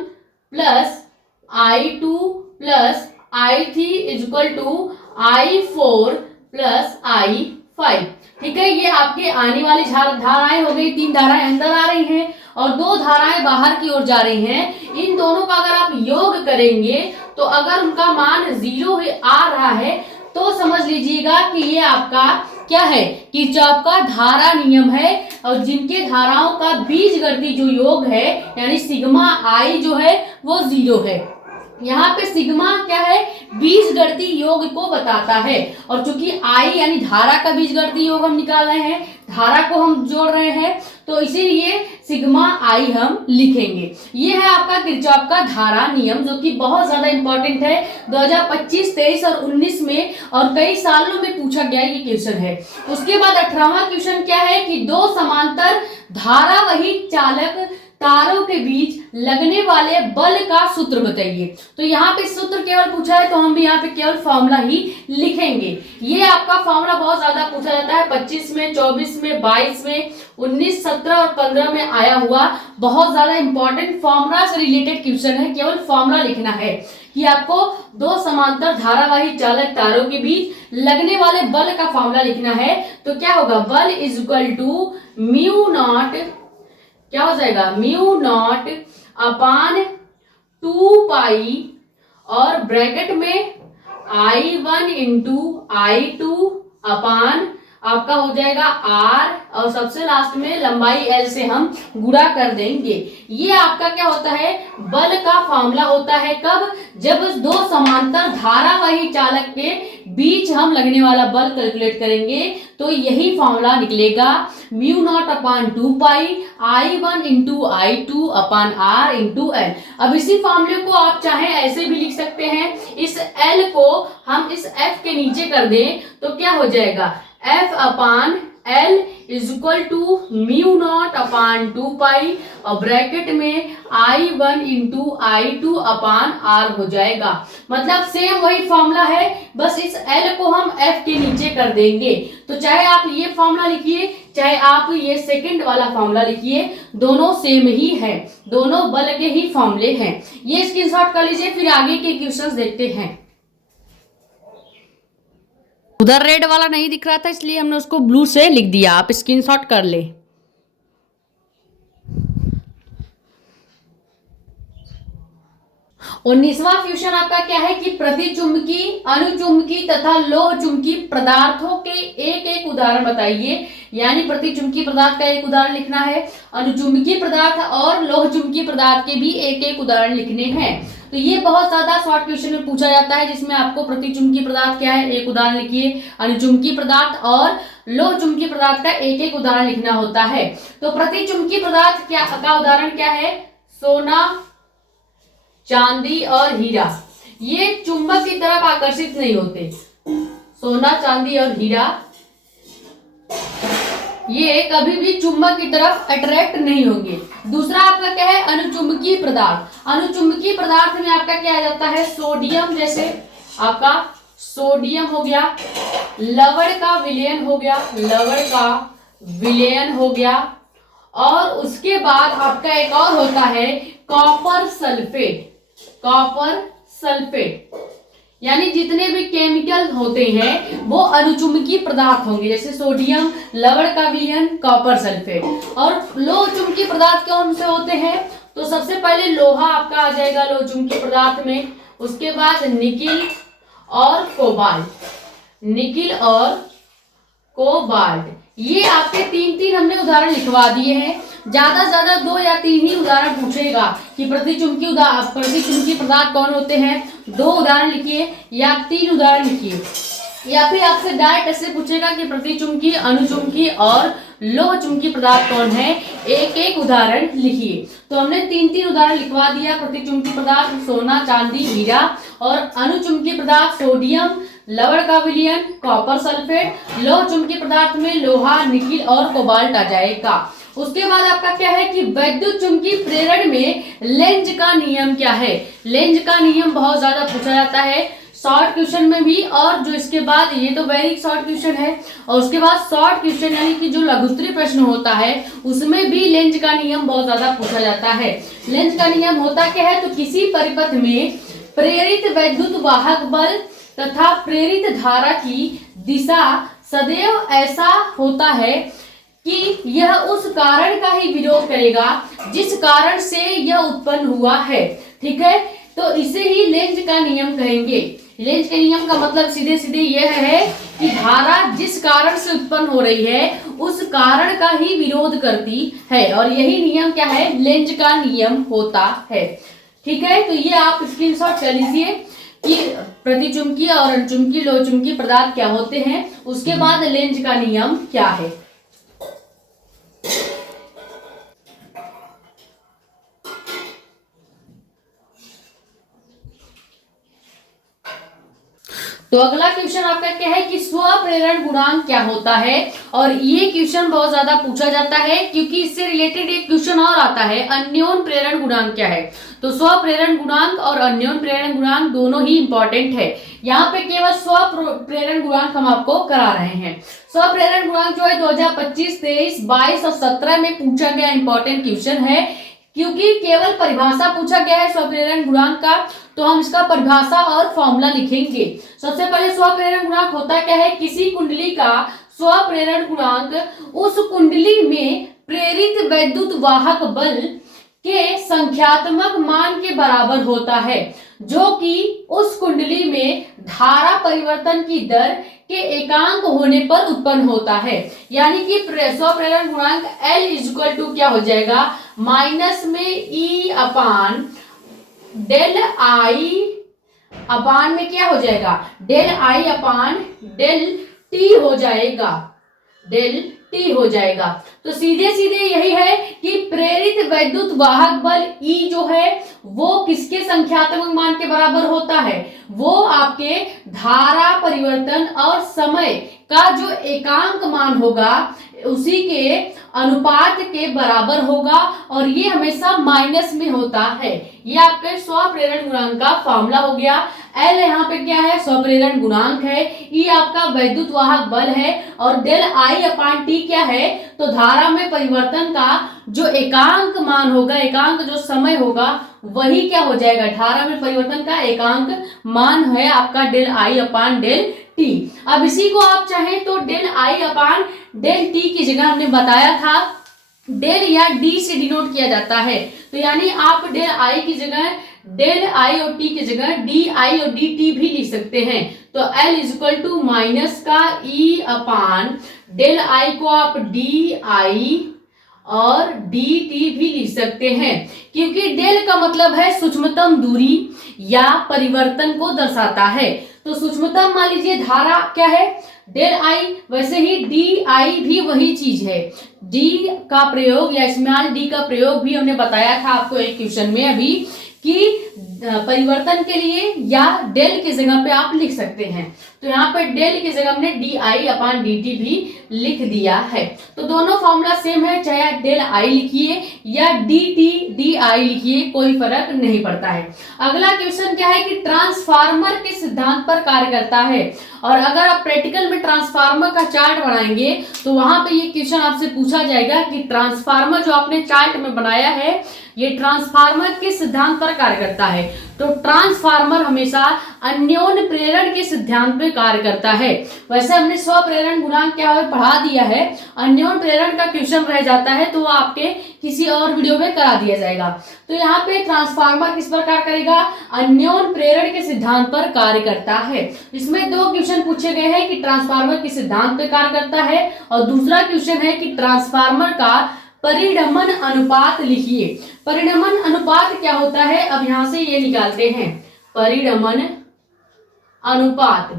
plus I2 plus I3 is equal to I4 plus I5। ठीक है, ये आपके आने वाली धाराएं हो गई, 3 धाराएं अंदर आ रही हैं और 2 धाराएं बाहर की ओर जा रही हैं। इन दोनों का अगर आप योग करेंगे तो अगर उनका मान 0 आ रहा है तो समझ लीजिएगा कि ये आपका क्या है, किरचॉफ का धारा नियम है। और जिनके धाराओं का बीजगणितीय जो योग है यानी सिग्मा I जो है वो 0 है। यहाँ पे सिग्मा क्या है, बीजगणितीय योग को बताता है, और चूंकि I यानी धारा का बीजगणितीय योग हम निकाल रहे हैं, धारा को हम जोड़ रहे हैं, तो इसीलिए सिग्मा I हम लिखेंगे। ये है आपका किरचॉफ का धारा नियम जो कि बहुत ज्यादा इंपॉर्टेंट है। 2025, 23 और 19 में और कई सालों में पूछा गया ये क्वेश्चन है। उसके बाद 18वां क्वेश्चन क्या है कि 2 समांतर धारावाही चालक तारों के बीच लगने वाले बल का सूत्र बताइए। तो यहाँ पे सूत्र केवल पूछा है तो हम भी यहाँ पे केवल फॉर्मूला ही लिखेंगे। ये आपका फॉर्मूला बहुत ज्यादा पूछा जाता है, 25 में, 24 में, 22 में, 19, 17 और 15 में आया हुआ बहुत ज्यादा इंपॉर्टेंट फॉर्मूला से रिलेटेड क्वेश्चन है। केवल फॉर्मूला लिखना है कि आपको 2 समांतर धारावाही चालक तारों के बीच लगने वाले बल का फॉर्मूला लिखना है। तो क्या होगा, बल is equal to mu naught, क्या हो जाएगा, म्यू नॉट अपान 2 पाई और ब्रैकेट में I1 इंटू I2 अपान आपका हो जाएगा R, और सबसे लास्ट में लंबाई L से हम गुणा कर देंगे। ये आपका क्या होता है, बल का फॉर्मूला होता है। कब, जब 2 समांतर धारावाही चालक के बीच हम लगने वाला बल कैलकुलेट करेंगे तो यही फॉर्मूला निकलेगा, म्यू नॉट अपान 2 पाई I1 इंटू I2 अपान R इंटू L। अब इसी फॉर्मूले को आप चाहें ऐसे भी लिख सकते हैं, इस L को हम इस F के नीचे कर दें तो क्या हो जाएगा, F upon L is equal to mu naught upon 2 pi और ब्रैकेट में I1 इंटू I2 अपान R हो जाएगा। मतलब सेम वही फॉर्मूला है, बस इस L को हम F के नीचे कर देंगे। तो चाहे आप ये फॉर्मूला लिखिए चाहे आप ये सेकंड वाला फॉर्मूला लिखिए, दोनों सेम ही है, दोनों बल के ही फॉर्मूले हैं। ये स्क्रीनशॉट कर लीजिए, फिर आगे के क्वेश्चंस देखते हैं। उधर रेड वाला नहीं दिख रहा था इसलिए हमने उसको ब्लू से लिख दिया, आप स्क्रीनशॉट कर ले। 19वां क्वेश्चन आपका क्या है कि प्रतिचुंबकी, अनुचुंबकी तथा लोह चुंबकी पदार्थों के एक एक उदाहरण बताइए। यानी प्रतिचुंबकी पदार्थ का एक उदाहरण लिखना है, अनुचुंबकी पदार्थ और लोह चुंबकी पदार्थ के भी एक एक उदाहरण लिखने हैं। तो ये बहुत ज्यादा शॉर्ट क्वेश्चन में पूछा जाता है, जिसमें आपको प्रतिचुंबकीय पदार्थ क्या है एक उदाहरण लिखिए, अनुचुंबकीय पदार्थ और लोह चुंबकीय पदार्थ का एक एक उदाहरण लिखना होता है। तो प्रतिचुंबकीय पदार्थ क्या का उदाहरण क्या है? सोना, चांदी और हीरा। ये चुंबक की तरफ आकर्षित नहीं होते। सोना, चांदी और हीरा ये कभी भी चुंबक की तरफ अट्रैक्ट नहीं होंगे। दूसरा आपका क्या है? अनुचुंबकीय पदार्थ। अनुचुंबकीय पदार्थ में आपका क्या आ जाता है? सोडियम, जैसे आपका सोडियम हो गया, लवण का विलयन हो गया, लवण का विलयन हो गया, और उसके बाद आपका एक और होता है कॉपर सल्फेट। कॉपर सल्फेट यानी जितने भी केमिकल होते हैं वो अनुचुंबकीय पदार्थ होंगे, जैसे सोडियम, लवण का विलयन, कॉपर सल्फेट। और लोह चुंबकीय पदार्थ कौन से होते हैं? तो सबसे पहले लोहा आपका आ जाएगा लोह चुंबकीय पदार्थ में, उसके बाद निकिल और कोबाल्ट। निकिल और कोबाल्ट ये आपके तीन हमने उदाहरण लिखवा दिए हैं। ज्यादा से ज्यादा 2 या 3 ही उदाहरण पूछेगा कि प्रतिचुंबकीय पदार्थ कौन होते हैं। 2 उदाहरण लिखिए या 3 उदाहरण लिखिए, या फिर आपसे डायरेक्ट ऐसे पूछेगा कि प्रतिचुंबकीय, अनुचुंबकीय और लोह चुंबकीय पदार्थ कौन है, एक एक उदाहरण लिखिए। तो हमने 3 उदाहरण लिखवा दिया। प्रतिचुंबकीय पदार्थ सोना, चांदी, हीरा, और अनुचुंबकीय पदार्थ सोडियम, लवण का विलयन, कॉपर सल्फेट। लोह चुंबकीय पदार्थ में लोहा, निकिल और कोबाल्ट आ जाएगा। उसके बाद आपका क्या है कि वैद्युत चुंबकीय प्रेरण में लेंज का नियम क्या है? लेंज का नियम बहुत ज्यादा पूछा जाता है शॉर्ट क्वेश्चन में भी, और जो इसके बाद ये तो वेरी शॉर्ट क्वेश्चन है, और उसके बाद शॉर्ट क्वेश्चन यानी कि जो लघुत्तरीय प्रश्न होता है उसमें भी लेंज का नियम बहुत ज्यादा पूछा जाता है। लेंज का नियम होता क्या है? तो किसी परिपथ में प्रेरित वैद्युत वाहक बल तथा प्रेरित धारा की दिशा सदैव ऐसा होता है कि यह उस कारण का ही विरोध करेगा जिस कारण से यह उत्पन्न हुआ है। ठीक है, तो इसे ही लेंज का नियम कहेंगे। लेंज के नियम का मतलब सीधे सीधे यह है कि धारा जिस कारण से उत्पन्न हो रही है उस कारण का ही विरोध करती है, और यही नियम क्या है? लेंज का नियम होता है। ठीक है, तो ये आप स्क्रीनशॉट कर लीजिए कि प्रतिचुंबकीय और अनुचुंबकीय, लोह चुंबकीय पदार्थ क्या होते हैं, उसके बाद लेंज का नियम क्या है। तो अगला क्वेश्चन आपका क्या है कि स्वप्रेरण गुणांक क्या होता है, और ये क्वेश्चन बहुत ज्यादा पूछा जाता है क्योंकि इससे रिलेटेड एक क्वेश्चन और आता है, अन्योन प्रेरण गुणांक क्या है। तो स्वप्रेरण गुणांक और अन्योन प्रेरण गुणांक दोनों ही इंपॉर्टेंट है। यहाँ पे केवल स्वप्रेरण गुणांक हम आपको करा रहे हैं। स्वप्रेरण गुणांक जो है 2025, 23, 22 और 17 में पूछा गया इंपॉर्टेंट क्वेश्चन है, क्योंकि केवल परिभाषा पूछा गया है स्वप्रेरण गुणांक का, तो हम इसका परिभाषा और फॉर्मूला लिखेंगे। सबसे पहले स्वप्रेरण गुणांक होता क्या है? किसी कुंडली का स्वप्रेरण गुणांक उस कुंडली में प्रेरित वैद्युत वाहक बल के संख्यात्मक मान के बराबर होता है, जो कि उस कुंडली में धारा परिवर्तन की दर के एकांक होने पर उत्पन्न होता है। यानी कि स्वप्रेरण गुणांक L इक्वल टू क्या हो जाएगा? माइनस में E अपान डेल आई अपान में क्या हो जाएगा? Del I upon del T हो जाएगा, डेल टी हो जाएगा। तो सीधे सीधे यही है कि प्रेरित वैद्युत वाहक बल E जो है वो किसके संख्यात्मक मान के बराबर होता है? वो आपके धारा परिवर्तन और समय का जो एकांक मान होगा उसी के अनुपात के बराबर होगा, और ये हमेशा माइनस में होता है। ये आपके स्वप्रेरण गुणांक का फॉर्मूला हो गया। L यहाँ पे क्या है? स्वप्रेरण गुणांक है। E आपका वैद्युत वाहक बल है, और डेल I अपान टी क्या है? तो धारा में परिवर्तन का जो एकांक मान होगा, एकांक जो समय होगा वही क्या हो जाएगा? धारा में परिवर्तन का एकांक मान है आपका del I upon del T. अब इसी को आप चाहें तो del I upon del T की जगह हमने बताया था डेल या डी से डिनोट किया जाता है, तो यानी आप डेल I की जगह डेल I और टी की जगह डी आई और डी टी भी लिख सकते हैं। तो L इक्वल टू माइनस का E अपान डेल I को आप डी आई और dt भी लिख सकते हैं, क्योंकि डेल का मतलब है सूक्ष्मतम दूरी या परिवर्तन को दर्शाता है। तो सूक्ष्मतम मान लीजिए धारा क्या है, डेल आई, वैसे ही डी आई भी वही चीज है। डी का प्रयोग या स्मॉल डी का प्रयोग भी हमने बताया था आपको एक क्वेश्चन में अभी, कि परिवर्तन के लिए या डेल की जगह पे आप लिख सकते हैं। तो यहाँ पे डेल की जगह हमने D I upon D T भी लिख दिया है। तो दोनों फॉर्मूला सेम है, चाहे आप डेल आई लिखिए या डी टी डी आई लिखिए, कोई फर्क नहीं पड़ता है। अगला क्वेश्चन क्या है कि ट्रांसफार्मर के सिद्धांत पर कार्य करता है। और अगर आप प्रैक्टिकल में ट्रांसफार्मर का चार्ट बनाएंगे तो वहां पे ये क्वेश्चन आपसे पूछा जाएगा कि ट्रांसफार्मर जो आपने चार्ट में बनाया है ये ट्रांसफार्मर के सिद्धांत पर कार्य करता है। तो ट्रांसफार्मर हमेशा अन्योन्य प्रेरण के सिद्धांत पर कार्य करता है। वैसे हमने स्वप्रेरण गुणांक क्या है पढ़ा दिया है, अन्योन्य प्रेरण का क्वेश्चन रह जाता है तो वो आपके किसी और वीडियो में करा दिया जाएगा। तो यहाँ पे ट्रांसफार्मर किस पर कार्य करेगा, अन्योन्य प्रेरण के सिद्धांत पर कार्य करता है। इसमें दो क्वेश्चन पूछे गए हैं कि ट्रांसफार्मर किस सिद्धांत पर कार्य करता है, और दूसरा क्वेश्चन है कि ट्रांसफार्मर का परिणमन अनुपात लिखिए। परिणमन अनुपात क्या होता है, अब यहां से ये निकालते हैं। परिणमन अनुपात,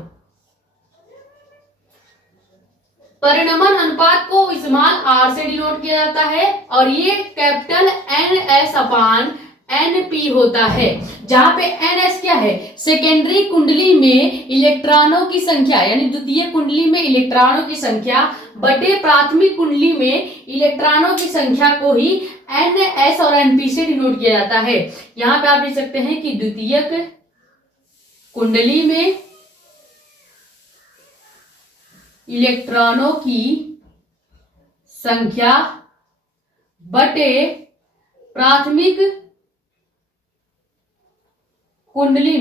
परिणमन अनुपात को स्मॉल आर से डिनोट किया जाता है और ये capital N S upon NP होता है, जहां पे एनएस क्या है, सेकेंडरी कुंडली में इलेक्ट्रॉनों की संख्या, यानी द्वितीय कुंडली में इलेक्ट्रॉनों की संख्या बटे प्राथमिक कुंडली में इलेक्ट्रॉनों की संख्या को ही एनएस और एनपी से डिनोट किया जाता है। यहां पे आप लिख सकते हैं कि द्वितीयक कुंडली में इलेक्ट्रॉनों की संख्या बटे प्राथमिक कुंडली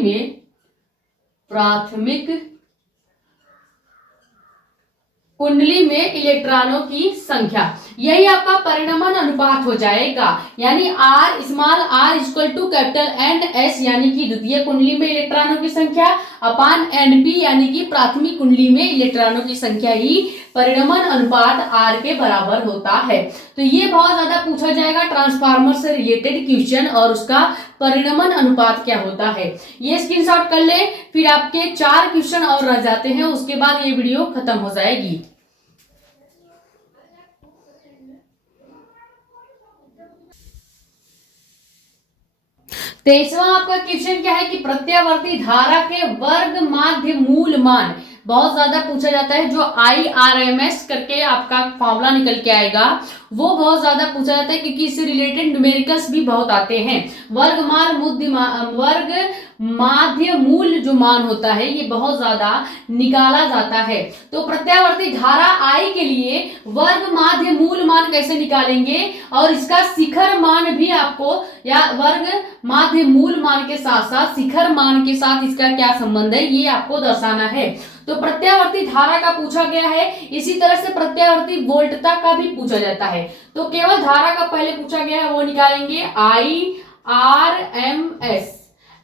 में इलेक्ट्रॉनों की संख्या, यही आपका परिणमन अनुपात हो जाएगा। यानी R small R equal to capital N S यानी कि द्वितीय कुंडली में इलेक्ट्रॉनों की संख्या अपान एनपी यानी कि प्राथमिक कुंडली में इलेक्ट्रॉनों की संख्या ही परिणमन अनुपात आर के बराबर होता है। तो ये बहुत ज्यादा पूछा जाएगा ट्रांसफार्मर से रिलेटेड क्वेश्चन, और उसका परिणमन अनुपात क्या होता है। ये स्क्रीनशॉट कर ले, फिर आपके 4 क्वेश्चन और रह जाते हैं, उसके बाद ये वीडियो खत्म हो जाएगी। तेईसवां आपका क्वेश्चन क्या है कि प्रत्यावर्ती धारा के वर्ग माध्य मूल मान, बहुत ज्यादा पूछा जाता है। जो IRMS करके आपका फॉर्मूला निकल के आएगा वो बहुत ज्यादा पूछा जाता है, क्योंकि इससे रिलेटेड न्यूमेरिकल्स भी बहुत आते हैं। वर्ग माध्य मूल जो मान होता है ये बहुत ज्यादा निकाला जाता है। तो प्रत्यावर्ती धारा I के लिए वर्ग माध्य मूल मान कैसे निकालेंगे, और इसका शिखर मान भी आपको, या वर्ग माध्य मूल मान के साथ साथ शिखर मान के साथ इसका क्या संबंध है ये आपको दर्शाना है। तो प्रत्यावर्ती धारा का पूछा गया है, इसी तरह से प्रत्यावर्ती वोल्टता का भी पूछा जाता है। तो केवल धारा का पहले पूछा गया है वो निकालेंगे। IRMS,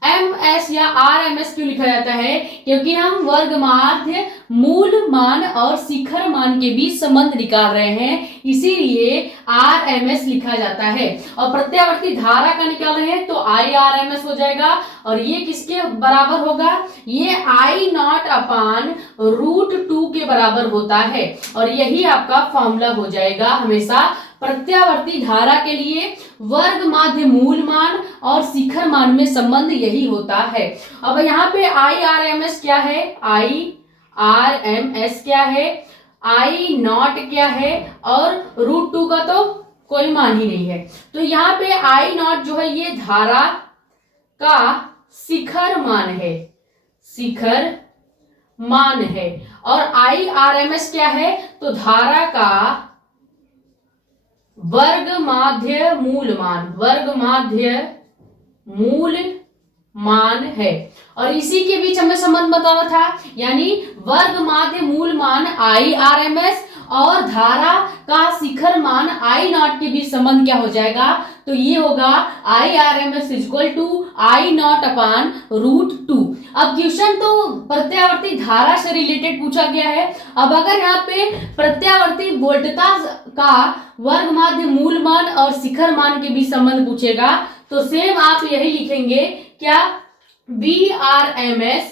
MS या RMS क्यों लिखा जाता है, क्योंकि हम वर्ग माध्य मूल मान और शिखर मान के बीच संबंध निकाल रहे हैं, इसीलिए RMS लिखा जाता है। और प्रत्यावर्ती धारा का निकाल रहे हैं तो IRMS हो जाएगा, और ये किसके बराबर होगा, ये I0 अपान √2 के बराबर होता है। और यही आपका फॉर्मूला हो जाएगा हमेशा प्रत्यावर्ती धारा के लिए, वर्ग माध्य मूल मान और शिखर मान में संबंध यही होता है। अब यहाँ पे IRMS क्या है, IRMS क्या है, I0 क्या है, और √2 का तो कोई मान ही नहीं है। तो यहाँ पे I0 जो है ये धारा का शिखर मान है, शिखर मान है, और IRMS क्या है, तो धारा का वर्ग माध्य मूल मान, वर्ग माध्य मूल मान है। और इसी के बीच हमें संबंध बताना था, यानी वर्ग माध्य मूल मान IRMS और धारा का शिखर मान I नॉट के बीच संबंध क्या हो जाएगा, तो ये होगा IRMS equal to I naught upon √2। अब क्वेश्चन तो प्रत्यावर्ती धारा से रिलेटेड पूछा गया है। अब अगर यहाँ पे प्रत्यावर्ती वोल्टता का वर्ग माध्य मूल मान और शिखर मान के बीच संबंध पूछेगा तो सेम आप यही लिखेंगे, क्या, VRMS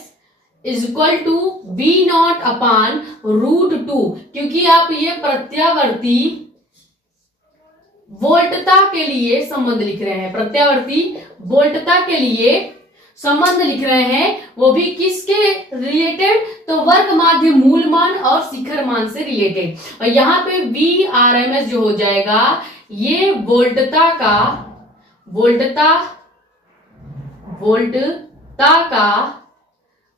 is equal to V naught upon √2, क्योंकि आप ये प्रत्यावर्ती वोल्टता के लिए संबंध लिख रहे हैं, प्रत्यावर्ती वोल्टता के लिए संबंध लिख रहे हैं, वो भी किसके रिलेटेड, तो वर्ग माध्य मूल मान और शिखर मान से रिलेटेड। और यहाँ पे VRMS जो हो जाएगा ये वोल्टता का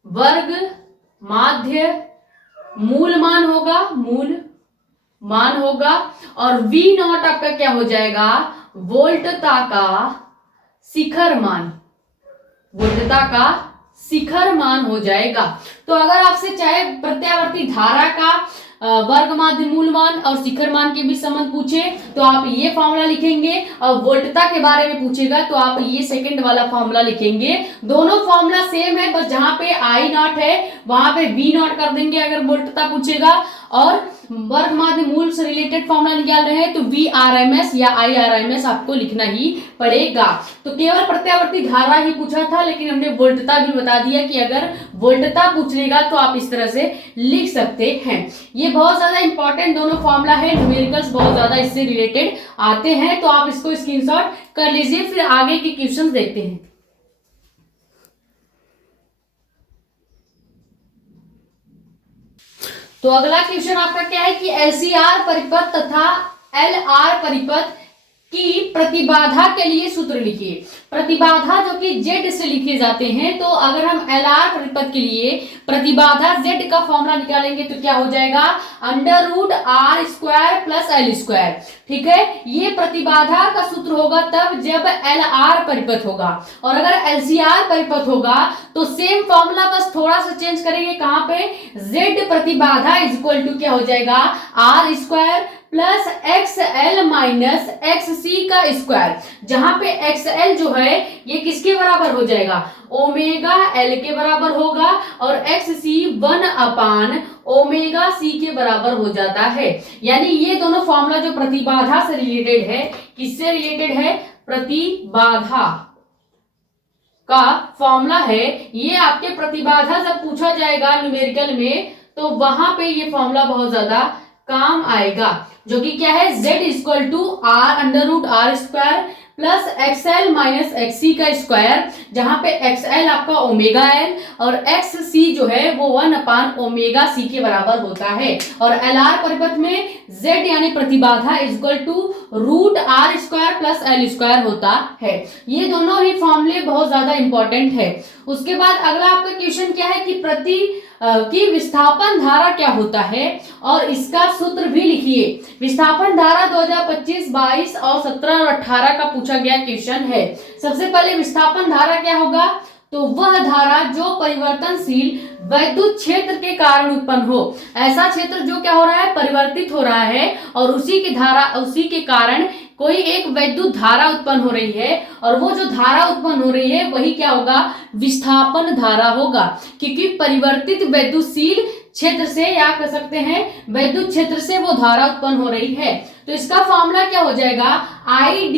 वर्ग माध्य मूल मान होगा और V नॉट आपका क्या हो जाएगा, वोल्टता का शिखर मान हो जाएगा। तो अगर आपसे चाहे प्रत्यावर्ती धारा का वर्ग माध्य मूल मान और शिखर मान के बीच संबंध पूछे तो आप ये फॉर्मूला लिखेंगे, और वोल्टता के बारे में पूछेगा तो आप ये सेकंड वाला फॉर्मूला लिखेंगे। दोनों फॉर्मूला सेम है, बस जहां पे I नॉट है वहां पे V नॉट कर देंगे अगर वोल्टता पूछेगा, और वर्ग माध्य मूल से रिलेटेड फॉर्मूला निकाल रहे हैं तो VRMS या IRMS आपको लिखना ही पड़ेगा। तो केवल प्रत्यावर्ती धारा ही पूछा था, लेकिन हमने वोल्टता भी बता दिया कि अगर वोल्टता पूछ लेगा तो आप इस तरह से लिख सकते हैं। ये बहुत ज्यादा इंपॉर्टेंट दोनों फॉर्मूला है, न्यूमेरिकल्स बहुत ज्यादा इससे रिलेटेड आते हैं, तो आप इसको स्क्रीनशॉट कर लीजिए। फिर आगे के क्वेश्चन देखते हैं। तो अगला क्वेश्चन आपका क्या है कि LCR परिपथ तथा LR परिपथ की प्रतिबाधा के लिए सूत्र लिखिए। प्रतिबाधा जो कि Z से लिखे जाते हैं, तो अगर हम LR परिपथ के लिए प्रतिबाधा Z का फॉर्मूला निकालेंगे तो क्या हो जाएगा, √R² प्लस L²। ठीक है, ये प्रतिबाधा का सूत्र होगा तब जब LR परिपथ होगा, और अगर LCR परिपथ होगा तो सेम फॉर्मूला बस थोड़ा सा चेंज करेंगे। कहां पे, Z प्रतिबाधा इज इक्वल टू क्या हो जाएगा, R² plus XL minus XC का स्क्वायर, जहां पे XL जो है ये किसके बराबर हो जाएगा, ओमेगा L के बराबर होगा, और XC 1 अपान ओमेगा C के बराबर हो जाता है। यानी ये दोनों फॉर्मूला जो प्रतिबाधा से रिलेटेड है, किससे रिलेटेड है, प्रतिबाधा का फॉर्मूला है। ये आपके प्रतिबाधा जब पूछा जाएगा न्यूमेरिकल में तो वहां पे ये फॉर्मूला बहुत ज्यादा काम आएगा, जो कि क्या है, Z equal to R√R² plus XL minus XC का स्क्वायर, जहां पे XL आपका ओमेगा L और XC जो है वो 1 अपान ओमेगा C के बराबर होता है। और LR परिपथ में Z यानी प्रतिबाधा equal to √R² plus L² होता है। ये दोनों ही फॉर्मूले बहुत ज्यादा इंपॉर्टेंट है। उसके बाद अगला आपका क्वेश्चन क्या है कि विस्थापन धारा क्या होता है, और इसका सूत्र भी लिखिए। विस्थापन धारा 2025, 22 और 17 और 18 का पूछा गया क्वेश्चन है। सबसे पहले विस्थापन धारा क्या होगा, तो वह धारा जो परिवर्तनशील वैद्युत क्षेत्र के कारण उत्पन्न हो। ऐसा क्षेत्र जो क्या हो रहा है, परिवर्तित हो रहा है, और उसी के कारण कोई एक वैद्युत धारा उत्पन्न हो रही है, और वो जो धारा उत्पन्न हो रही है वही क्या होगा, विस्थापन धारा होगा, क्योंकि परिवर्तित वैद्युतशील क्षेत्र से, या कह सकते हैं वैद्युत क्षेत्र से वो धारा उत्पन्न हो रही है। तो इसका फॉर्मूला क्या हो जाएगा, ID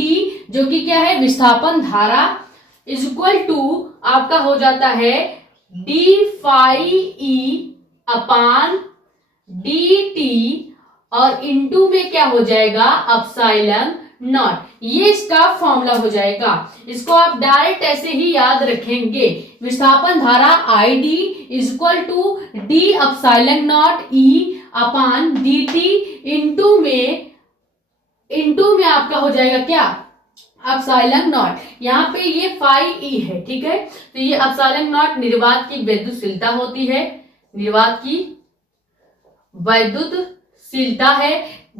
जो कि क्या है, विस्थापन धारा इज इक्वल टू आपका हो जाता है d∅e अपान dt, और इनटू में क्या हो जाएगा, एप्सिलॉन नॉट। ये इसका फॉर्मूला हो जाएगा। इसको आप डायरेक्ट ऐसे ही याद रखेंगे, विस्थापन धारा ID is equal to d epsilon naught E upon dt, into में आपका हो जाएगा क्या, एप्सिलॉन नॉट। यहाँ पे ये φe है, ठीक है, तो ये एप्सिलॉन नॉट निर्वात की वैद्युतशीलता होती है, निर्वात की वैद्युतशीलता है।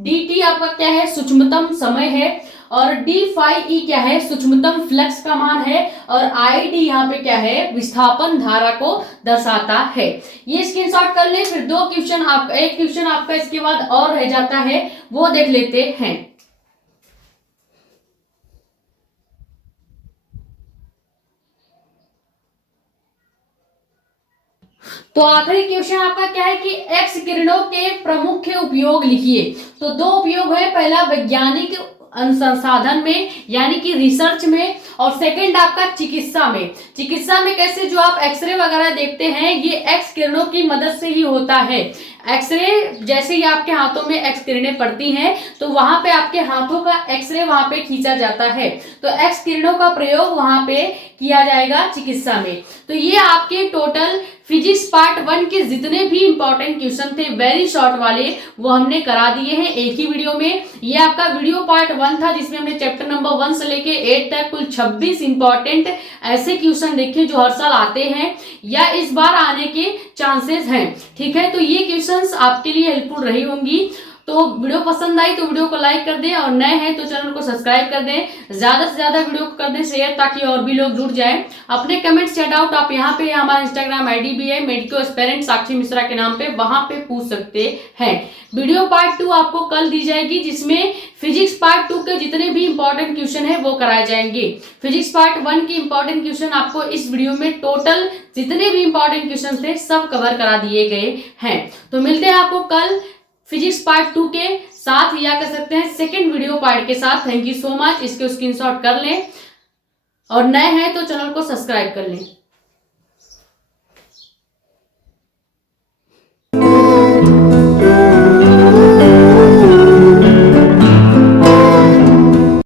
dt आपका क्या है, सूक्ष्मतम समय है, और d/e क्या है, सूक्ष्मतम फ्लक्स का मान है, और id यहाँ पे क्या है, विस्थापन धारा को दर्शाता है। ये स्क्रीनशॉट कर ले। फिर दो क्वेश्चन आपका, एक क्वेश्चन आपका इसके बाद और रह जाता है, वो देख लेते हैं। तो आखिरी क्वेश्चन आपका क्या है कि एक्स किरणों के प्रमुख उपयोग लिखिए। तो दो उपयोग है, पहला वैज्ञानिक अनुसंधान में यानी कि रिसर्च में, और सेकंड आपका चिकित्सा में। चिकित्सा में कैसे, जो आप एक्सरे वगैरह देखते हैं ये एक्स किरणों की मदद से ही होता है। एक्सरे जैसे ही आपके हाथों में एक्स किरणें पड़ती हैं तो वहां पे आपके हाथों का एक्सरे वहां पे खींचा जाता है, तो एक्स किरणों का प्रयोग वहां पे किया जाएगा चिकित्सा में। तो ये आपके टोटल फिजिक्स पार्ट 1 के जितने भी इंपॉर्टेंट क्वेश्चन थे वेरी शॉर्ट वाले, वो हमने करा दिए हैं एक ही वीडियो में। ये आपका वीडियो पार्ट 1 था जिसमें हमने चैप्टर नंबर 1 से लेके 8 तक कुल 26 इंपॉर्टेंट ऐसे क्वेश्चन देखे जो हर साल आते हैं या इस बार आने के चांसेस हैं। ठीक है, तो ये क्वेश्चंस आपके लिए हेल्पफुल रही होंगी। तो वीडियो पसंद आई तो वीडियो को लाइक कर दें, और नए हैं तो चैनल को सब्सक्राइब कर दें। ज्यादा से ज्यादा वीडियो को कर दें शेयर, ताकि और भी लोग जुड़ जाएं। अपने कमेंट्स या डाउट आप यहाँ पे, हमारा इंस्टाग्राम आईडी भी है मेडिको एस्पिरेंट साक्षी मिश्रा के नाम पे, वहां पे पूछ सकते हैं। वीडियो पार्ट 2 आपको कल दी जाएगी, जिसमें फिजिक्स पार्ट 2 के जितने भी इंपॉर्टेंट क्वेश्चन है वो कराए जाएंगे। फिजिक्स पार्ट 1 के इंपॉर्टेंट क्वेश्चन आपको इस वीडियो में टोटल जितने भी इंपॉर्टेंट क्वेश्चन थे सब कवर करा दिए गए हैं। तो मिलते हैं आपको कल फिजिक्स पार्ट 2 के साथ, या कह सकते हैं सेकंड वीडियो पार्ट के साथ। Thank you so much. इसके स्क्रीनशॉट कर लें, और नए हैं तो चैनल को सब्सक्राइब कर लें।